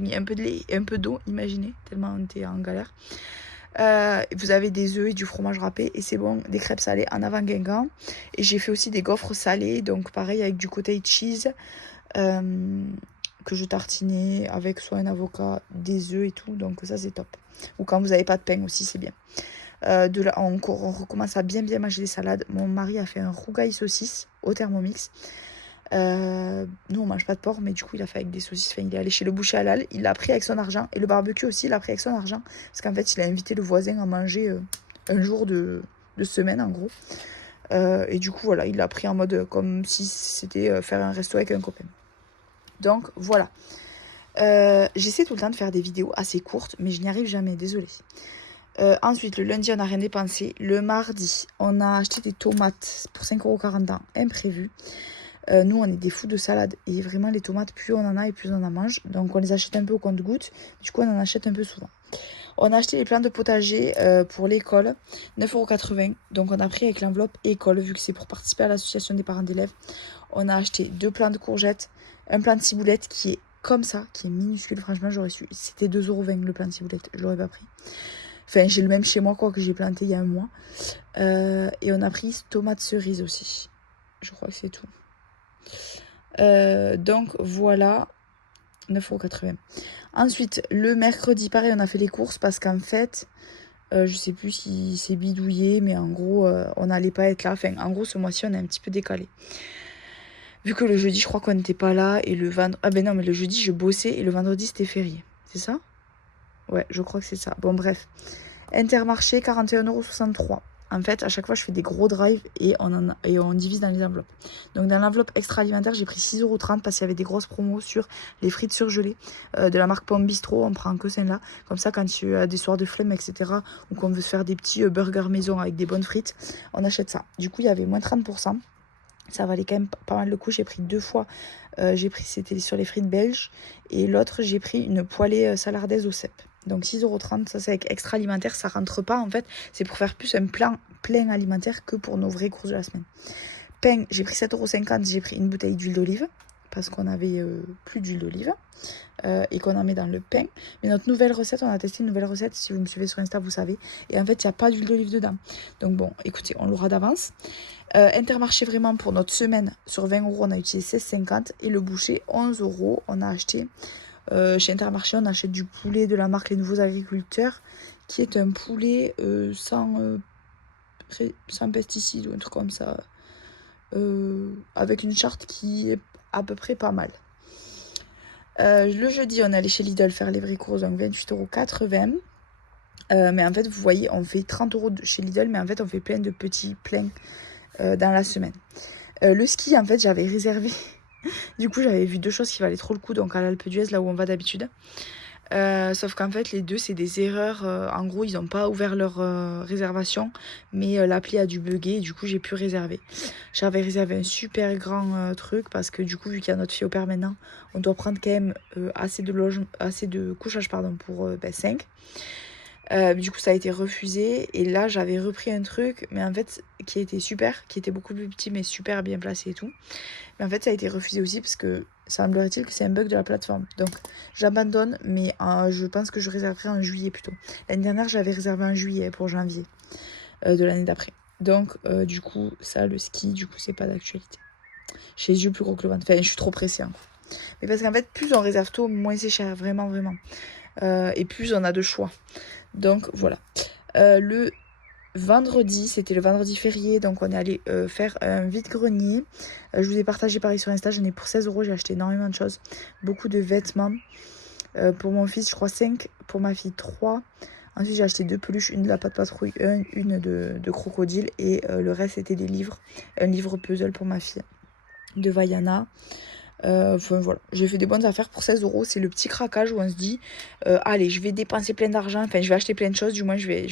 mis un peu de lait et un peu d'eau, imaginez, tellement on était en galère. Vous avez des œufs et du fromage râpé et c'est bon, des crêpes salées en avant Guingamp. Et j'ai fait aussi des gaufres salées, donc pareil avec du cottage cheese que je tartinais avec soit un avocat, des œufs et tout, donc ça c'est top. Ou quand vous n'avez pas de pain aussi, c'est bien. De là, on recommence à bien manger des salades. Mon mari a fait un rougail saucisse au Thermomix. Nous on mange pas de porc, mais du coup il a fait avec des saucisses. Enfin, il est allé chez le boucher halal, il l'a pris avec son argent, et le barbecue aussi il l'a pris avec son argent, parce qu'en fait il a invité le voisin à manger un jour de semaine en gros, et du coup voilà, il l'a pris en mode comme si c'était faire un resto avec un copain. Donc voilà, j'essaie tout le temps de faire des vidéos assez courtes, mais je n'y arrive jamais, désolée. Ensuite, le lundi, on n'a rien dépensé. Le mardi, on a acheté des tomates pour 5,40 € dans imprévu. Nous, on est des fous de salade. Et vraiment, les tomates, plus on en a et plus on en mange. Donc, on les achète un peu au compte-gouttes. Du coup, on en achète un peu souvent. On a acheté les plantes de potager pour l'école, 9,80 €. Donc, on a pris avec l'enveloppe école, vu que c'est pour participer à l'association des parents d'élèves. On a acheté 2 plants de courgettes, un plant de ciboulette qui est comme ça, qui est minuscule. Franchement, j'aurais su. C'était 2,20 € le plant de ciboulette. Je l'aurais pas pris. Enfin, j'ai le même chez moi, quoi, que j'ai planté il y a un mois. Et on a pris tomates cerises aussi. Je crois que c'est tout. Donc voilà, 9,80 €. Ensuite, le mercredi, pareil, on a fait les courses parce qu'en fait, je sais plus si c'est bidouillé, mais en gros, on n'allait pas être là. Enfin, en gros, ce mois-ci, on est un petit peu décalé. Vu que le jeudi, je crois qu'on n'était pas là, et le vendredi... Ah ben non, mais le jeudi, je bossais, et le vendredi, c'était férié. C'est ça ? Ouais, je crois que c'est ça. Bon, bref. Intermarché, 41,63 €. En fait, à chaque fois, je fais des gros drives et on divise dans les enveloppes. Donc, dans l'enveloppe extra alimentaire, j'ai pris 6,30 € parce qu'il y avait des grosses promos sur les frites surgelées de la marque Pomme Bistro. On prend que celle-là. Comme ça, quand tu as des soirs de flemme, etc., ou qu'on veut se faire des petits burgers maison avec des bonnes frites, on achète ça. Du coup, il y avait moins 30%. Ça valait quand même pas mal le coup. J'ai pris 2 fois. C'était sur les frites belges. Et l'autre, j'ai pris une poêlée salardaise au cèpe. Donc 6,30 €, ça c'est avec extra alimentaire, ça rentre pas en fait. C'est pour faire plus un plein alimentaire que pour nos vraies courses de la semaine. Pain, j'ai pris 7,50 €, j'ai pris une bouteille d'huile d'olive. Parce qu'on avait plus d'huile d'olive. Et qu'on en met dans le pain. Mais notre nouvelle recette, on a testé une nouvelle recette. Si vous me suivez sur Insta, vous savez. Et en fait, il n'y a pas d'huile d'olive dedans. Donc bon, écoutez, on l'aura d'avance. Intermarché vraiment pour notre semaine, sur 20 €, on a utilisé 16,50 €. Et le boucher, 11 €. On a acheté, chez Intermarché, on achète du poulet de la marque Les Nouveaux Agriculteurs, qui est un poulet sans pesticides ou un truc comme ça. Avec une charte qui est à peu près pas mal. Le jeudi, on allait chez Lidl faire les vraies courses, donc 28,80 €. Mais en fait, vous voyez, on fait 30 € chez Lidl, mais en fait, on fait plein de petits pleins dans la semaine. Le ski, en fait, j'avais réservé. Du coup, j'avais vu 2 choses qui valaient trop le coup, donc à l'Alpe d'Huez, là où on va d'habitude. Sauf qu'en fait, les deux, c'est des erreurs. En gros, ils n'ont pas ouvert leur réservation, mais l'appli a dû bugger et du coup, j'ai pu réserver. J'avais réservé un super grand truc parce que du coup, vu qu'il y a notre fille au père maintenant, on doit prendre quand même assez de couchage pour 5. Du coup, ça a été refusé. Et là, j'avais repris un truc, mais en fait, qui était super, qui était beaucoup plus petit, mais super bien placé et tout. Mais en fait, ça a été refusé aussi parce que semblerait-il que c'est un bug de la plateforme. Donc, j'abandonne, mais je pense que je réserverai en juillet plutôt. L'année dernière, j'avais réservé en juillet pour janvier de l'année d'après. Donc, du coup, ça, le ski, du coup, c'est pas d'actualité. J'ai les yeux plus gros que le ventre. Enfin, je suis trop pressée. Hein. Mais parce qu'en fait, plus on réserve tôt, moins c'est cher. Vraiment, vraiment. Et plus on a de choix. Donc, voilà. Le vendredi, c'était le vendredi férié, donc on est allé faire un vide-grenier. Je vous ai partagé pareil sur Insta, j'en ai pour 16 €, j'ai acheté énormément de choses. Beaucoup de vêtements. Pour mon fils, je crois 5, pour ma fille 3. Ensuite, j'ai acheté 2 peluches, une de la Patte Patrouille, une de crocodile, et le reste c'était des livres. Un livre puzzle pour ma fille, de Vaiana. Enfin voilà, j'ai fait des bonnes affaires pour 16 €. C'est le petit craquage où on se dit allez, je vais dépenser plein d'argent, enfin je vais acheter plein de choses, du moins je vais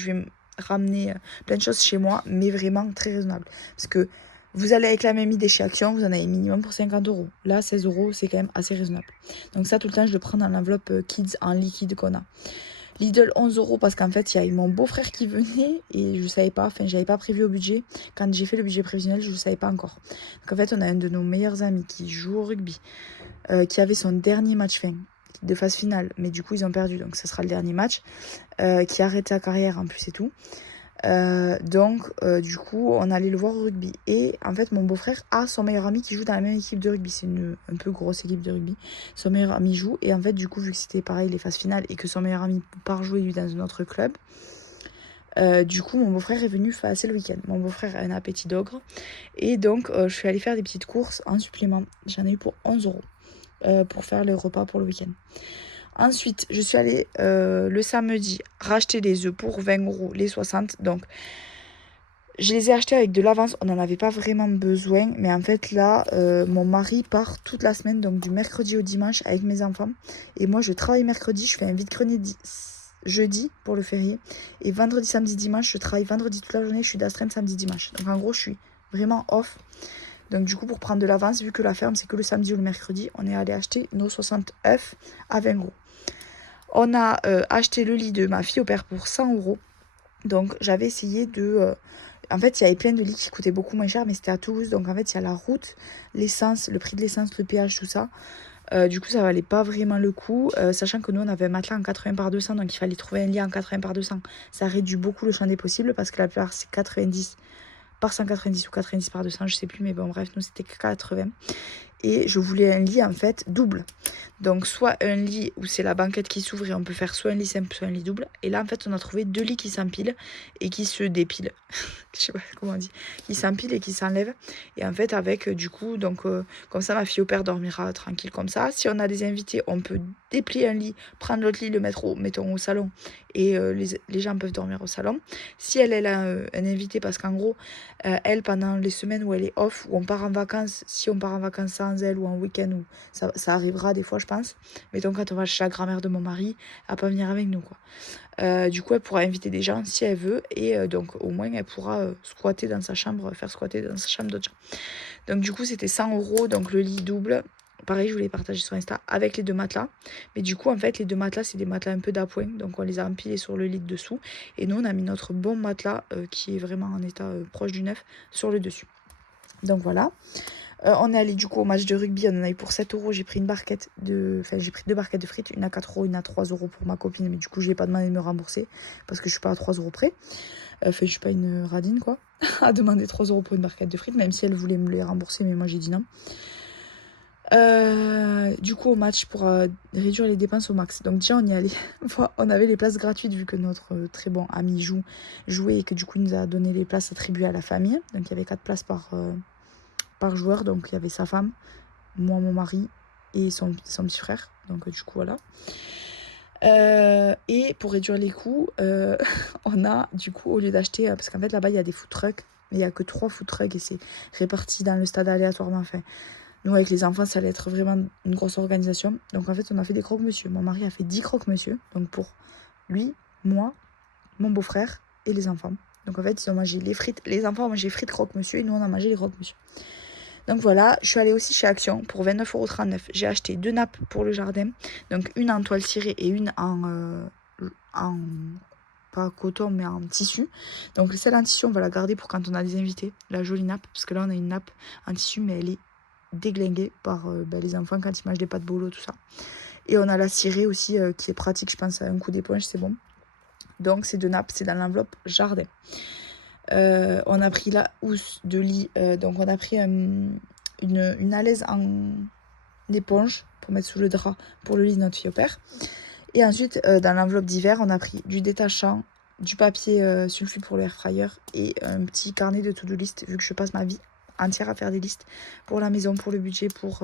ramener plein de choses chez moi, mais vraiment très raisonnable. Parce que vous allez avec la même idée chez Action, vous en avez minimum pour 50 €. Là, 16 €, c'est quand même assez raisonnable. Donc ça, tout le temps, je le prends dans l'enveloppe Kids en liquide qu'on a. Lidl, 11 € parce qu'en fait, il y a eu mon beau-frère qui venait et je savais pas, enfin, j'avais pas prévu au budget. Quand j'ai fait le budget prévisionnel, je ne savais pas encore. Donc en fait, on a un de nos meilleurs amis qui joue au rugby, qui avait son dernier match de phase finale, mais du coup, ils ont perdu, donc ça sera le dernier match, qui arrête sa carrière en plus et tout. Donc, du coup, on allait le voir au rugby. Et en fait, mon beau-frère a son meilleur ami qui joue dans la même équipe de rugby. C'est une un peu grosse équipe de rugby. Son meilleur ami joue. Et en fait, du coup, vu que c'était pareil, les phases finales, et que son meilleur ami part jouer lui dans un autre club, du coup, mon beau-frère est venu passer le week-end. Mon beau-frère a un appétit d'ogre. Et donc, je suis allée faire des petites courses en supplément. J'en ai eu pour 11 € pour faire le repas pour le week-end. Ensuite, je suis allée le samedi racheter les œufs pour 20 €, les 60. Donc, je les ai achetés avec de l'avance. On n'en avait pas vraiment besoin. Mais en fait, là, mon mari part toute la semaine, donc du mercredi au dimanche avec mes enfants. Et moi, je travaille mercredi. Je fais un vide-grenier jeudi pour le férié. Et vendredi, samedi, dimanche, je travaille vendredi toute la journée. Je suis d'astreinte samedi, dimanche. Donc, en gros, je suis vraiment off. Donc du coup, pour prendre de l'avance, vu que la ferme, c'est que le samedi ou le mercredi, on est allé acheter nos 60 œufs à 20 €. On a acheté le lit de ma fille au père pour 100 €. Donc j'avais essayé de... En fait, il y avait plein de lits qui coûtaient beaucoup moins cher, mais c'était à Toulouse. Donc en fait, il y a la route, l'essence, le prix de l'essence, le péage, tout ça. Du coup, ça valait pas vraiment le coup, sachant que nous, on avait un matelas en 80 par 200, donc il fallait trouver un lit en 80 par 200. Ça réduit beaucoup le champ des possibles, parce que la plupart, c'est 90 par 190 ou 90 par 200, je sais plus, mais bon, bref, nous, c'était 80. et je voulais un lit en fait double. Donc soit un lit où c'est la banquette qui s'ouvre et on peut faire soit un lit simple, soit un lit double. Et là en fait on a trouvé 2 lits qui s'empilent et qui se dépilent. Je sais pas comment on dit. Qui s'empilent et qui s'enlèvent. Et en fait avec du coup, donc comme ça ma fille au père dormira tranquille comme ça. Si on a des invités, on peut déplier un lit, prendre l'autre lit, le mettre mettons au salon. Et les gens peuvent dormir au salon. Si elle a un invité, parce qu'en gros, elle, pendant les semaines où elle est off, où on part en vacances, si on part en vacances sans elle ou en week-end, où ça arrivera des fois, je pense. Mettons, quand on va chez la grand-mère de mon mari, elle va pas venir avec nous, quoi. Du coup, elle pourra inviter des gens si elle veut. Et donc, au moins, elle pourra squatter dans sa chambre, faire squatter dans sa chambre d'autres gens. Donc, du coup, c'était 100 €. Donc, le lit double. Pareil, je voulais partager sur Insta avec les 2 matelas. Mais du coup, en fait, les 2 matelas, c'est des matelas un peu d'appoint. Donc, on les a empilés sur le lit de dessous. Et nous, on a mis notre bon matelas, qui est vraiment en état proche du neuf, sur le dessus. Donc, voilà. On est allé du coup au match de rugby. On en a eu pour 7 €. J'ai pris une barquette de. Enfin, j'ai pris 2 barquettes de frites. Une à 4 €, une à 3 € pour ma copine. Mais du coup, je lui ai pas demandé de me rembourser. Parce que je suis pas à 3 € près. Enfin, je suis pas une radine, quoi. À demander 3 € pour une barquette de frites. Même si elle voulait me les rembourser. Mais moi, j'ai dit non. Du coup au match pour réduire les dépenses au max. Donc déjà on y allait, on avait les places gratuites vu que notre très bon ami jouait et que du coup il nous a donné les places attribuées à la famille. Donc il y avait 4 places par joueur, donc il y avait sa femme, moi, mon mari et son petit frère. Donc du coup voilà. Et pour réduire les coûts, on a du coup, au lieu d'acheter, parce qu'en fait là-bas il y a des food trucks, mais il n'y a que 3 food trucks et c'est réparti dans le stade aléatoirement. Enfin, nous, avec les enfants, ça allait être vraiment une grosse organisation. Donc, en fait, on a fait des croque-monsieur. Mon mari a fait 10 croque-monsieur. Donc, pour lui, moi, mon beau-frère et les enfants. Donc, en fait, ils ont mangé les frites. Les enfants ont mangé frites croque-monsieur et nous, on a mangé les croque-monsieur. Donc, voilà. Je suis allée aussi chez Action pour 29,39 €. J'ai acheté 2 nappes pour le jardin. Donc, une en toile cirée et une en pas coton, mais en tissu. Donc, celle en tissu, on va la garder pour quand on a des invités. La jolie nappe. Parce que là, on a une nappe en tissu, mais elle est déglinguée par les enfants quand ils mangent des pâtes bolo, tout ça. Et on a la cirée aussi qui est pratique, je pense à un coup d'éponge, c'est bon. Donc ces 2 nappes, c'est dans l'enveloppe jardin. On a pris la housse de lit, donc on a pris une alaise en éponge pour mettre sous le drap pour le lit de notre fille au père. Et ensuite, dans l'enveloppe d'hiver, on a pris du détachant, du papier sulfite pour le air fryer et un petit carnet de to-do list, vu que je passe ma vie entière à faire des listes pour la maison, pour le budget, pour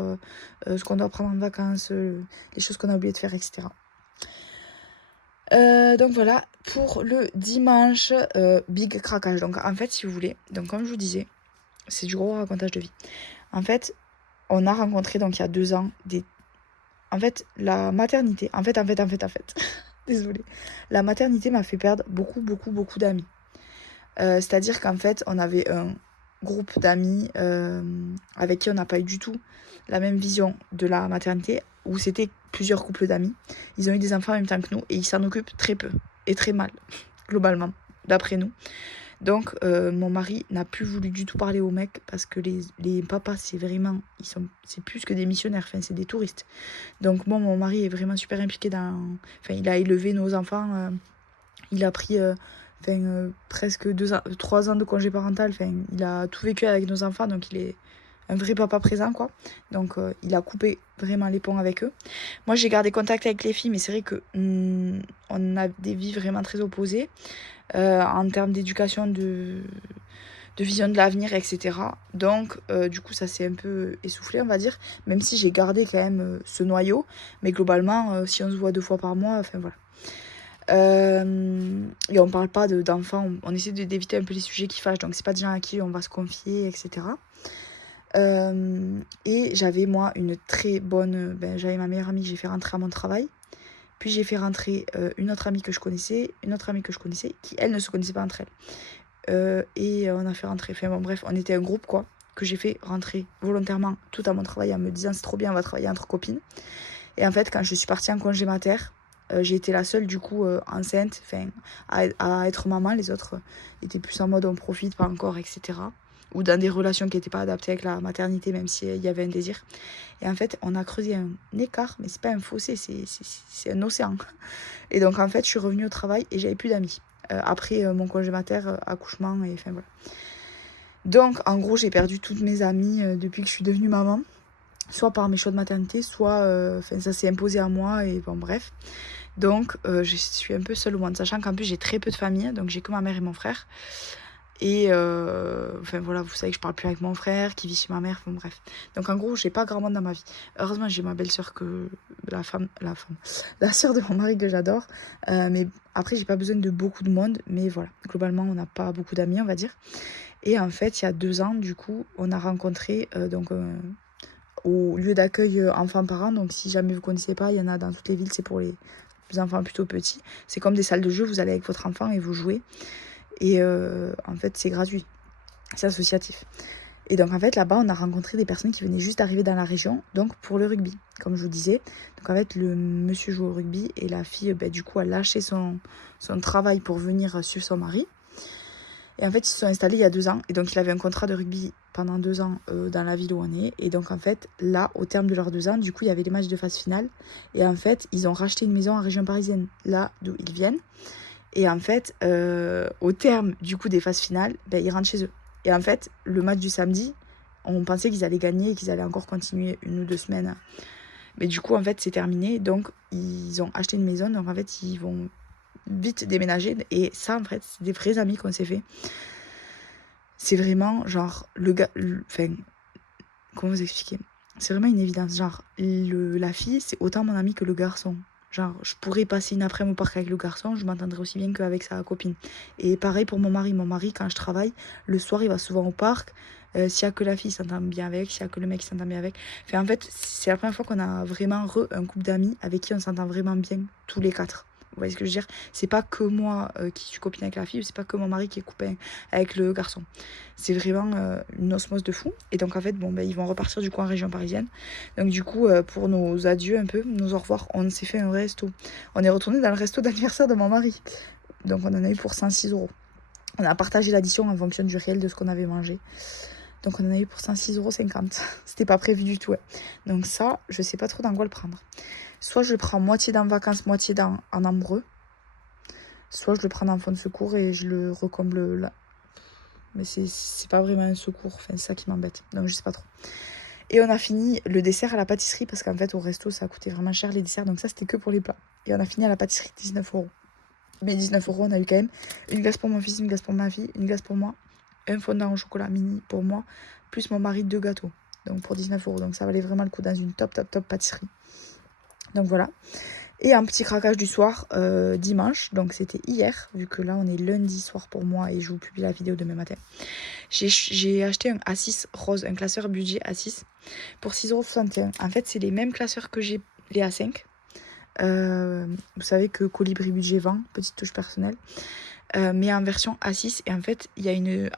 ce qu'on doit prendre en vacances, les choses qu'on a oublié de faire, etc. Donc voilà, pour le dimanche, big craquage. Donc en fait, si vous voulez, donc comme je vous disais, c'est du gros racontage de vie. En fait, on a rencontré donc il y a 2 ans en fait, la maternité, en fait, désolée, la maternité m'a fait perdre beaucoup d'amis. C'est-à-dire qu'en fait, on avait un groupe d'amis avec qui on n'a pas eu du tout la même vision de la maternité, où c'était plusieurs couples d'amis. Ils ont eu des enfants en même temps que nous et ils s'en occupent très peu et très mal, globalement, d'après nous. Donc, mon mari n'a plus voulu du tout parler aux mecs parce que les papas, c'est vraiment, c'est plus que des missionnaires, enfin, c'est des touristes. Donc, bon, mon mari est vraiment super impliqué dans. Enfin, il a élevé nos enfants, il a pris presque 3 ans de congé parental, enfin, il a tout vécu avec nos enfants, donc il est un vrai papa présent, quoi. Donc, il a coupé vraiment les ponts avec eux. Moi, j'ai gardé contact avec les filles, mais c'est vrai que on a des vies vraiment très opposées. En termes d'éducation, de vision de l'avenir, etc. Donc, du coup, ça s'est un peu essoufflé, on va dire, même si j'ai gardé quand même ce noyau. Mais globalement, si on se voit 2 fois par mois, enfin voilà. Et on parle pas d'enfants, on essaie d'éviter un peu les sujets qui fâchent. Donc, c'est pas des gens à qui on va se confier, etc. Et j'avais, moi, une très bonne. J'avais ma meilleure amie que j'ai fait rentrer à mon travail. Puis j'ai fait rentrer une autre amie que je connaissais, qui, elle, ne se connaissait pas entre elles. Et on a fait rentrer, enfin bon, bref, on était un groupe, quoi, que j'ai fait rentrer volontairement tout à mon travail en me disant c'est trop bien, on va travailler entre copines. Et en fait, quand je suis partie en congé mater, j'ai été la seule, du coup, enceinte, à être maman. Les autres étaient plus en mode on profite, pas encore, etc. Ou dans des relations qui n'étaient pas adaptées avec la maternité, même s'il y avait un désir. Et en fait, on a creusé un écart, mais c'est pas un fossé, c'est un océan. Et donc, en fait, je suis revenue au travail et j'avais plus d'amis. Après mon congé mater, accouchement, et enfin voilà. Donc, en gros, j'ai perdu toutes mes amies depuis que je suis devenue maman. soit par mes choix de maternité, soit ça s'est imposé à moi et bon bref. Donc je suis un peu seule au monde, sachant qu'en plus j'ai très peu de famille, donc j'ai que ma mère et mon frère. Et voilà, vous savez que je parle plus avec mon frère, qui vit chez ma mère, bon bref. Donc en gros, j'ai pas grand monde dans ma vie. Heureusement, j'ai ma belle-sœur la sœur de mon mari que j'adore. Mais après, j'ai pas besoin de beaucoup de monde, mais voilà. Globalement, on n'a pas beaucoup d'amis, on va dire. Et en fait, il y a 2 ans, du coup, on a rencontré au lieu d'accueil enfants-parents. Donc si jamais vous connaissez pas, il y en a dans toutes les villes, c'est pour les enfants plutôt petits. C'est comme des salles de jeu, vous allez avec votre enfant et vous jouez. Et en fait, c'est gratuit. C'est associatif. Et donc, en fait, là-bas, on a rencontré des personnes qui venaient juste d'arriver dans la région, donc pour le rugby, comme je vous disais. Donc, en fait, le monsieur joue au rugby et la fille, du coup, a lâché son travail pour venir suivre son mari. Et en fait, ils se sont installés il y a 2 ans. Et donc, il avait un contrat de rugby pendant 2 ans dans la ville où on est. Et donc, en fait, là, au terme de leurs 2 ans, du coup, il y avait les matchs de phase finale. Et en fait, ils ont racheté une maison en région parisienne, là d'où ils viennent. Et en fait, au terme du coup des phases finales, ils rentrent chez eux. Et en fait, le match du samedi, on pensait qu'ils allaient gagner et qu'ils allaient encore continuer 1 ou 2 semaines. Mais du coup, en fait, c'est terminé. Donc, ils ont acheté une maison. Donc, en fait, ils vont vite déménager. Et ça, en fait, c'est des vrais amis qu'on s'est fait. C'est vraiment, genre, le gars... Enfin, comment vous expliquer? C'est vraiment une évidence. Genre, la fille, c'est autant mon amie que le garçon. Genre, je pourrais passer une après-midi au parc avec le garçon, je m'entendrais aussi bien qu'avec sa copine. Et pareil pour mon mari. Mon mari, quand je travaille, le soir, il va souvent au parc. S'il n'y a que la fille, il s'entend bien avec. S'il n'y a que le mec, il s'entend bien avec. Enfin, en fait, c'est la première fois qu'on a vraiment un couple d'amis avec qui on s'entend vraiment bien, tous les 4. Vous voyez ce que je veux dire? C'est pas que moi qui suis copine avec la fille, c'est pas que mon mari qui est copain avec le garçon. C'est vraiment une osmose de fou. Et donc en fait, ils vont repartir du coup en région parisienne. Donc du coup, pour nos adieux un peu, nos au revoir, on s'est fait un resto. On est retourné dans le resto d'anniversaire de mon mari. Donc on en a eu pour 106 €. On a partagé l'addition en fonction du réel de ce qu'on avait mangé. Donc on en a eu pour 106,50 €. C'était pas prévu du tout. Ouais. Donc ça, je sais pas trop dans quoi le prendre. Soit je le prends moitié dans vacances, moitié en amoureux. Soit je le prends en fonds de secours et je le recomble là. Mais c'est pas vraiment un secours. Enfin, c'est ça qui m'embête. Donc je sais pas trop. Et on a fini le dessert à la pâtisserie parce qu'en fait au resto ça coûtait vraiment cher les desserts. Donc ça c'était que pour les plats. Et on a fini à la pâtisserie 19 €. Mais 19 €, on a eu quand même une glace pour mon fils, une glace pour ma fille, une glace pour moi, un fondant au chocolat mini pour moi, plus mon mari 2 gâteaux. Donc pour 19 €. Donc ça valait vraiment le coup dans une top pâtisserie. Donc voilà. Et un petit craquage du soir dimanche, donc c'était hier, vu que là on est lundi soir pour moi et je vous publie la vidéo demain matin. J'ai acheté un A6 rose, un classeur budget A6 pour 6,61 €. En fait, c'est les mêmes classeurs que j'ai les A5. Vous savez que Colibri Budget vend, petite touche personnelle, mais en version A6. Et en fait, il y a une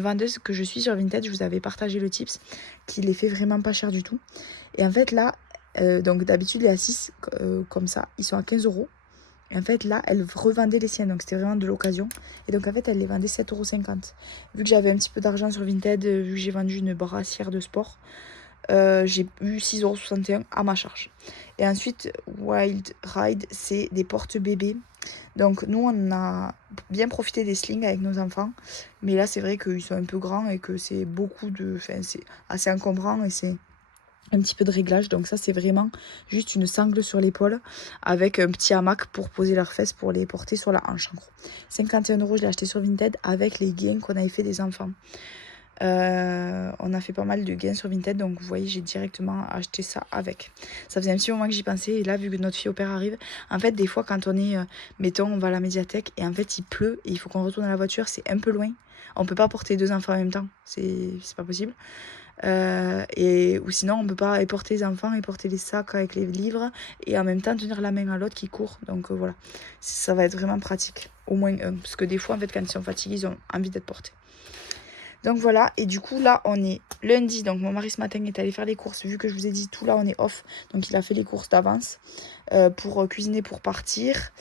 vendeuse que je suis sur Vinted, je vous avais partagé le tips, qui les fait vraiment pas cher du tout. Et en fait, là, donc d'habitude, les A6 comme ça, ils sont à 15 €. Et en fait, là, elle revendait les siennes, donc c'était vraiment de l'occasion. Et donc, en fait, elle les vendait 7,50 €. Vu que j'avais un petit peu d'argent sur Vinted, vu que j'ai vendu une brassière de sport, j'ai eu 6,61 € à ma charge. Et ensuite, Wild Ride, c'est des porte-bébés. Donc, nous, on a bien profité des slings avec nos enfants. Mais là, c'est vrai qu'ils sont un peu grands et que c'est beaucoup de... Enfin, c'est assez encombrant et c'est un petit peu de réglage. Donc ça, c'est vraiment juste une sangle sur l'épaule avec un petit hamac pour poser leurs fesses pour les porter sur la hanche, en gros. 51 €, je l'ai acheté sur Vinted avec les gains qu'on avait fait des enfants. On a fait pas mal de gains sur Vinted, donc vous voyez, j'ai directement acheté ça avec. Ça faisait un petit moment que j'y pensais, et là, vu que notre fille au père arrive, en fait, des fois, quand on est, mettons, on va à la médiathèque, et en fait, il pleut, et il faut qu'on retourne à la voiture, c'est un peu loin. On peut pas porter 2 enfants en même temps, c'est pas possible. Ou sinon, on peut pas porter les enfants et porter les sacs avec les livres, et en même temps, tenir la main à l'autre qui court. Donc voilà, ça va être vraiment pratique, au moins un, parce que des fois, en fait, quand ils sont fatigués, ils ont envie d'être portés. Donc voilà, et du coup là on est lundi, donc mon mari ce matin est allé faire les courses, vu que je vous ai dit tout là on est off, donc il a fait les courses d'avance pour cuisiner pour partir.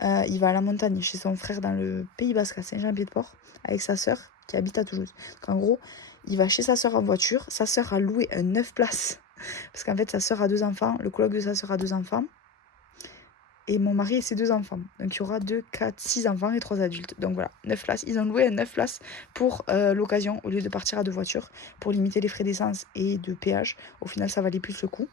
Il va à la montagne chez son frère dans le Pays Basque à Saint-Jean-Pied-de-Port avec sa sœur qui habite à Toulouse. Donc en gros, il va chez sa sœur en voiture, sa sœur a loué un 9 places, parce qu'en fait sa sœur a 2 enfants, le coloc de sa sœur a 2 enfants. et mon mari et ses 2 enfants. Donc il y aura 2, 4, 6 enfants et 3 adultes. Donc voilà, 9 places. Ils ont loué 9 places pour l'occasion au lieu de partir à 2 voitures pour limiter les frais d'essence et de péage. Au final, ça valait plus le coup.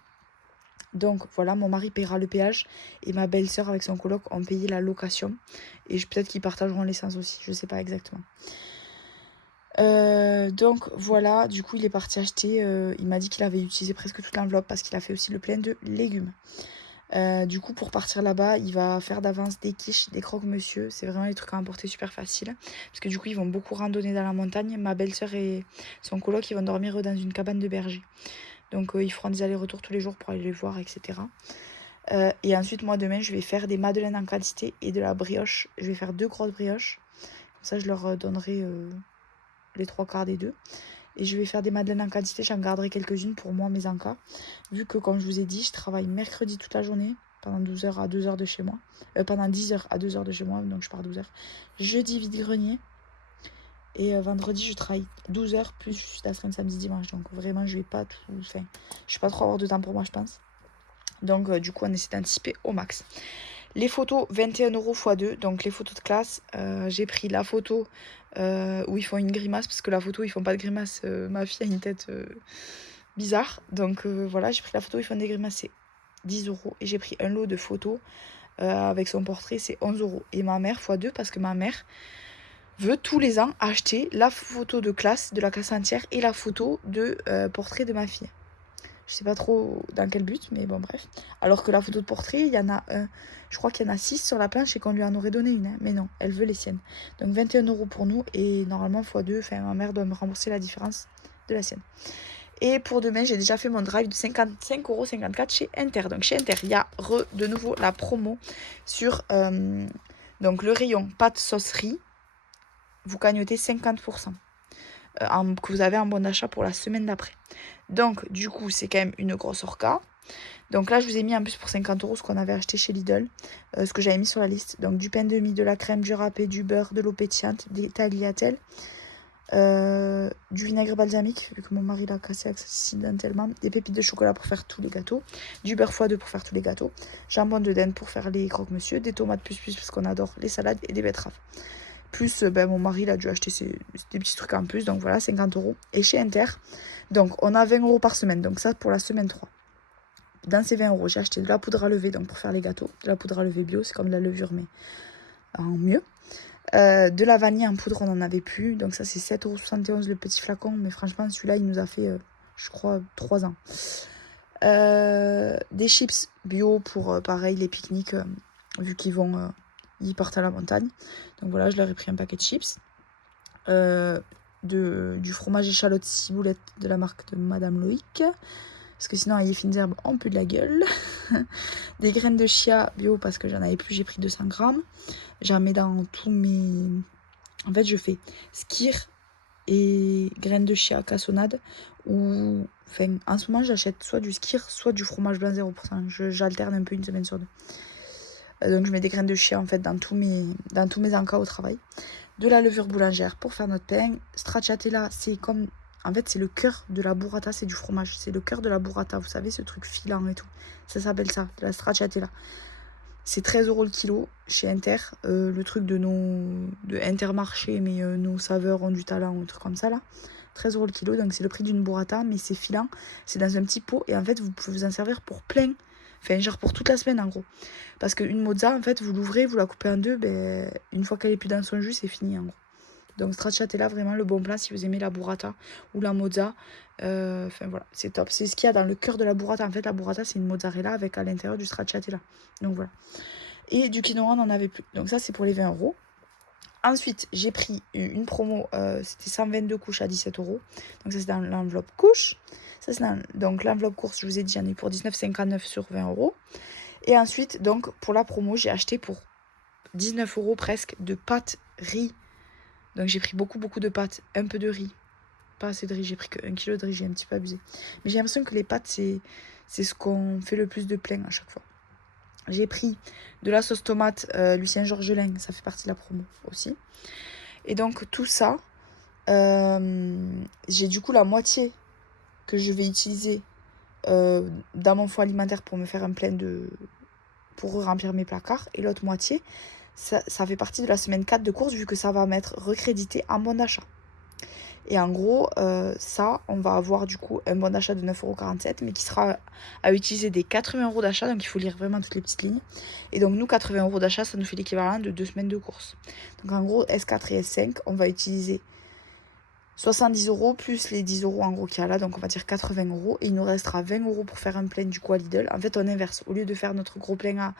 Donc voilà, mon mari paiera le péage et ma belle-sœur avec son coloc ont payé la location. Et peut-être qu'ils partageront l'essence aussi, je sais pas exactement. Donc voilà, du coup il est parti acheter, il m'a dit qu'il avait utilisé presque toute l'enveloppe parce qu'il a fait aussi le plein de légumes. Du coup pour partir là-bas, il va faire d'avance des quiches, des croque-monsieur, c'est vraiment des trucs à emporter super facile. Parce que du coup ils vont beaucoup randonner dans la montagne, ma belle-sœur et son coloc ils vont dormir dans une cabane de berger. Donc ils feront des allers-retours tous les jours pour aller les voir, etc. Et ensuite moi demain je vais faire des madeleines en quantité et de la brioche, je vais faire 2 grosses brioches. Comme ça je leur donnerai les 3 quarts des 2. Et je vais faire des madeleines en quantité, j'en garderai quelques-unes pour moi, mes encas. Vu que, comme je vous ai dit, je travaille mercredi toute la journée, pendant 12 heures à 2 heures de chez moi. Pendant 10 heures à 2 heures de chez moi, donc je pars 12 heures. Jeudi, vide-grenier. Et vendredi, je travaille 12 heures, plus je suis d'astreinte samedi, dimanche. Donc vraiment, je vais pas tout... Enfin, je vais pas trop avoir de temps pour moi, je pense. Donc du coup, on essaie d'anticiper au max. Les photos, 21 € x 2. Donc les photos de classe, j'ai pris la photo où ils font une grimace. Parce que la photo, ils font pas de grimace. Ma fille a une tête bizarre. Donc voilà, j'ai pris la photo où ils font des grimaces, c'est 10 €. Et j'ai pris un lot de photos avec son portrait, c'est 11 €. Et ma mère, x 2, parce que ma mère veut tous les ans acheter la photo de classe, de la classe entière, et la photo de portrait de ma fille. Je sais pas trop dans quel but, mais bon, bref. Alors que la photo de portrait, il y en a je crois qu'il y en a 6 sur la planche et qu'on lui en aurait donné une. Hein. Mais non, elle veut les siennes. Donc 21 € pour nous et normalement x2, enfin ma mère doit me rembourser la différence de la sienne. Et pour demain, j'ai déjà fait mon drive de 55,54 € chez Inter. Donc chez Inter, il y a de nouveau la promo sur donc le rayon pâte sauce riz. Vous cagnotez 50%. Que vous avez en bon d'achat pour la semaine d'après. Donc, du coup, c'est quand même une grosse orca. Donc là, je vous ai mis en plus pour 50 € ce qu'on avait acheté chez Lidl, ce que j'avais mis sur la liste. Donc du pain de mie, de la crème, du râpé, du beurre, de l'eau pétillante, des tagliatelles, du vinaigre balsamique, vu que mon mari l'a cassé accidentellement, des pépites de chocolat pour faire tous les gâteaux, du beurre x2 pour faire tous les gâteaux, jambon de dinde pour faire les croque-monsieur, des tomates plus parce qu'on adore les salades et des betteraves. Plus, mon mari il a dû acheter des petits trucs en plus, donc voilà, 50 €. Et chez Inter, donc on a 20 € par semaine, donc ça pour la semaine 3. Dans ces 20 €, j'ai acheté de la poudre à lever donc pour faire les gâteaux, de la poudre à lever bio, c'est comme de la levure mais en mieux. De la vanille en poudre, on n'en avait plus, donc ça c'est 7,71 € le petit flacon, mais franchement celui-là il nous a fait, je crois, 3 ans. Des chips bio pour pareil les pique-niques, vu qu'ils vont... ils partent à la montagne. Donc voilà, je leur ai pris un paquet de chips. Du fromage échalote ciboulette de la marque de Madame Loïc. Parce que sinon, les fines herbes ont plus de la gueule. Des graines de chia bio parce que j'en avais plus, j'ai pris 200 grammes. J'en mets dans tous mes... En fait, je fais skyr et graines de chia cassonade. Ou... Enfin, en ce moment, j'achète soit du skyr, soit du fromage blanc 0%. J'alterne un peu une semaine sur 2. Donc je mets des graines de chia en fait dans tous mes encas au travail. De la levure boulangère pour faire notre pain. Stracciatella, c'est comme... En fait, c'est le cœur de la burrata, c'est du fromage. C'est le cœur de la burrata, vous savez, ce truc filant et tout. Ça s'appelle ça, de la stracciatella. C'est 13 € le kilo chez Inter. Le truc de Intermarché, mais nos saveurs ont du talent, un truc comme ça là. 13 € le kilo, donc c'est le prix d'une burrata, mais c'est filant. C'est dans un petit pot et en fait, vous pouvez vous en servir pour plein. Enfin, genre pour toute la semaine en gros. Parce qu'une mozza, en fait, vous l'ouvrez, vous la coupez en deux, ben, une fois qu'elle est plus dans son jus, c'est fini en gros. Donc stracciatella, vraiment le bon plat si vous aimez la burrata ou la mozza. Enfin voilà, c'est top. C'est ce qu'il y a dans le cœur de la burrata. En fait, la burrata, c'est une mozzarella avec à l'intérieur du stracciatella. Donc voilà. Et du quinoa, on n'en avait plus. Donc ça, c'est pour les 20 €. Ensuite, j'ai pris une promo, c'était 122 couches à 17 €. Donc ça, c'est dans l'enveloppe couche. Ça, c'est donc l'enveloppe course, je vous ai dit, j'en ai pour 19,59 sur 20 €. Et ensuite, donc, pour la promo, j'ai acheté pour 19 € presque de pâtes riz. Donc j'ai pris beaucoup de pâtes, un peu de riz. Pas assez de riz, j'ai pris que 1 kg de riz, j'ai un petit peu abusé. Mais j'ai l'impression que les pâtes, c'est ce qu'on fait le plus de plein à chaque fois. J'ai pris de la sauce tomate Lucien Georgelin, ça fait partie de la promo aussi. Et donc tout ça, j'ai du coup la moitié que je vais utiliser dans mon foie alimentaire pour me faire un plein de pour remplir mes placards. Et l'autre moitié, ça fait partie de la semaine 4 de course vu que ça va m'être recrédité en bon d'achat. Et en gros, ça, on va avoir du coup un bon d'achat de 9,47 € mais qui sera à utiliser des 80 € d'achat. Donc il faut lire vraiment toutes les petites lignes. Et donc nous, 80 € d'achat, ça nous fait l'équivalent de 2 semaines de course. Donc en gros, S4 et S5, on va utiliser 70 € plus les 10 € en gros qu'il y a là. Donc on va dire 80 €. Et il nous restera 20 € pour faire un plein du coup à Lidl. En fait, on inverse. Au lieu de faire notre gros plein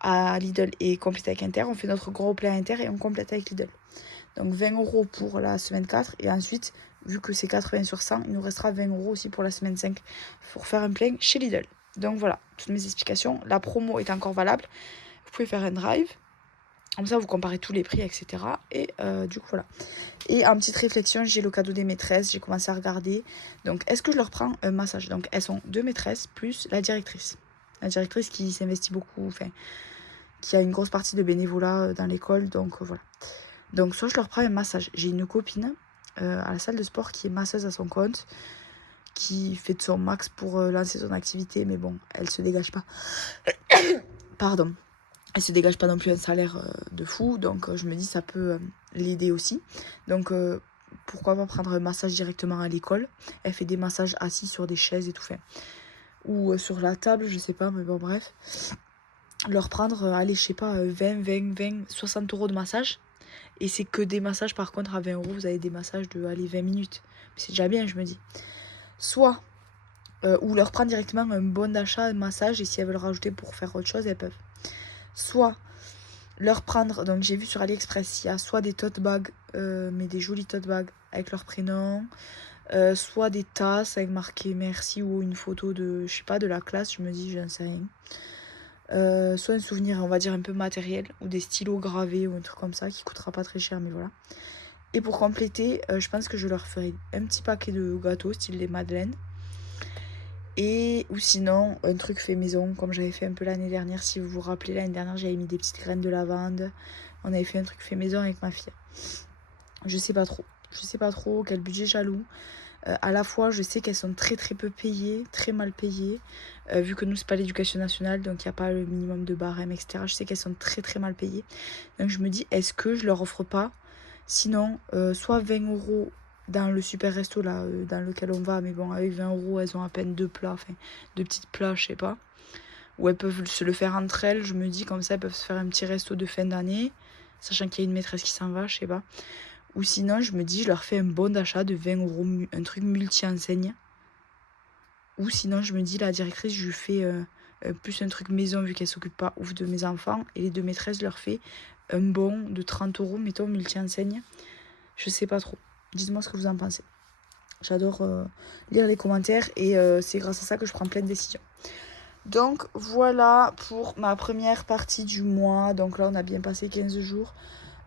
à Lidl et compléter avec Inter, on fait notre gros plein à Inter et on complète avec Lidl. Donc 20 € pour la semaine 4. Et ensuite, vu que c'est 80 sur 100, il nous restera 20 € aussi pour la semaine 5 pour faire un plein chez Lidl. Donc voilà, toutes mes explications. La promo est encore valable. Vous pouvez faire un drive. Comme ça, vous comparez tous les prix, etc. Et du coup, voilà. Et en petite réflexion, j'ai le cadeau des maîtresses. J'ai commencé à regarder. Donc, est-ce que je leur prends un massage? Donc, elles sont 2 maîtresses plus la directrice. La directrice qui s'investit beaucoup, enfin, qui a une grosse partie de bénévolat dans l'école. Donc, voilà. Donc, soit je leur prends un massage. J'ai une copine à la salle de sport qui est masseuse à son compte, qui fait de son max pour lancer son activité. Mais bon, elle se dégage pas. Pardon. Elle se dégage pas non plus un salaire de fou. Donc, je me dis ça peut l'aider aussi. Donc, pourquoi pas prendre un massage directement à l'école. Elle fait des massages assis sur des chaises et tout fait. Ou sur la table, je sais pas. Mais bon, bref. Leur prendre, allez, je sais pas, 60 € de massage. Et c'est que des massages, par contre, à 20 €, vous avez des massages de, allez, 20 minutes. C'est déjà bien, je me dis. Soit, ou leur prendre directement un bon d'achat, un massage, et si elles veulent rajouter pour faire autre chose, elles peuvent. Soit, leur prendre, donc j'ai vu sur AliExpress, il y a soit des tote bags, mais des jolis tote bags avec leur prénom, soit des tasses avec marqué merci ou une photo de, je sais pas, de la classe, je me dis, j'en sais rien. Soit un souvenir, on va dire, un peu matériel, ou des stylos gravés ou un truc comme ça qui coûtera pas très cher, mais voilà. Et pour compléter, je pense que je leur ferai un petit paquet de gâteaux, style des madeleines. Et ou sinon, un truc fait maison, comme j'avais fait un peu l'année dernière. Si vous vous rappelez, l'année dernière, j'avais mis des petites graines de lavande. On avait fait un truc fait maison avec ma fille. Je sais pas trop. Je sais pas trop quel budget j'alloue. À la fois, je sais qu'elles sont très très peu payées, très mal payées. Vu que nous, c'est pas l'éducation nationale, donc il n'y a pas le minimum de barème, etc. Je sais qu'elles sont très très mal payées. Donc je me dis, est-ce que je leur offre pas, sinon, soit 20 € dans le super resto là, dans lequel on va, mais bon, avec 20 € elles ont à peine 2 plats, enfin 2 petites plats, je sais pas. Ou elles peuvent se le faire entre elles, je me dis, comme ça elles peuvent se faire un petit resto de fin d'année, sachant qu'il y a une maîtresse qui s'en va, je sais pas. Ou sinon, je me dis, je leur fais un bon d'achat de 20 €, un truc multi-enseigne. Ou sinon, je me dis, la directrice, je lui fais plus un truc maison, vu qu'elle s'occupe pas ouf de mes enfants. Et les 2 maîtresses, je leur fais un bon de 30 €, mettons, multi-enseigne. Je sais pas trop. Dites-moi ce que vous en pensez. J'adore lire les commentaires et c'est grâce à ça que je prends plein de décisions. Donc voilà pour ma première partie du mois. Donc là, on a bien passé 15 jours.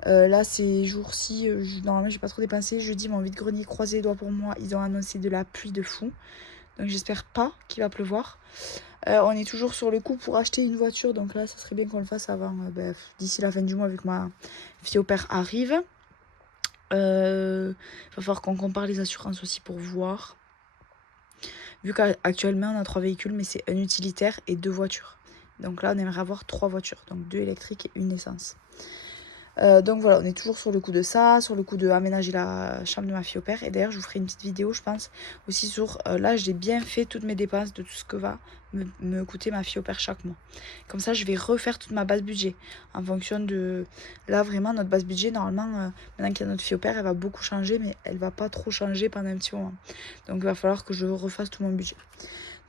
Là, ces jours-ci, normalement, j'ai pas trop dépensé. Jeudi, mon vide-grenier, croisé les doigts pour moi, ils ont annoncé de la pluie de fou. Donc j'espère pas qu'il va pleuvoir. On est toujours sur le coup pour acheter une voiture. Donc là, ça serait bien qu'on le fasse avant, d'ici la fin du mois, vu que ma fille au père arrive. Il va falloir qu'on compare les assurances aussi pour voir. Vu qu'actuellement, on a 3 véhicules, mais c'est un utilitaire et 2 voitures. Donc là, on aimerait avoir 3 voitures. Donc 2 électriques et une essence. Donc voilà, on est toujours sur le coup de ça, sur le coup de aménager la chambre de ma fille au père. Et d'ailleurs, je vous ferai une petite vidéo, je pense, aussi sur... là, j'ai bien fait toutes mes dépenses de tout ce que va me coûter ma fille au père chaque mois. Comme ça, je vais refaire toute ma base budget. En fonction de... Là, vraiment, notre base budget, normalement, maintenant qu'il y a notre fille au père, elle va beaucoup changer, mais elle va pas trop changer pendant un petit moment. Donc, il va falloir que je refasse tout mon budget.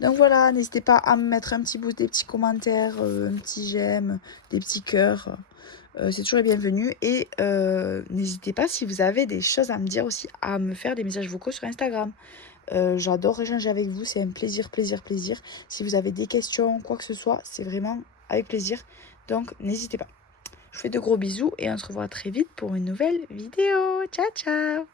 Donc voilà, n'hésitez pas à me mettre un petit pouce, des petits commentaires, un petit j'aime, des petits cœurs. C'est toujours les bienvenus. Et n'hésitez pas, si vous avez des choses à me dire aussi, à me faire des messages vocaux sur Instagram. J'adore échanger avec vous, c'est un plaisir. Si vous avez des questions, quoi que ce soit, c'est vraiment avec plaisir. Donc n'hésitez pas. Je vous fais de gros bisous et on se revoit très vite pour une nouvelle vidéo. Ciao, ciao!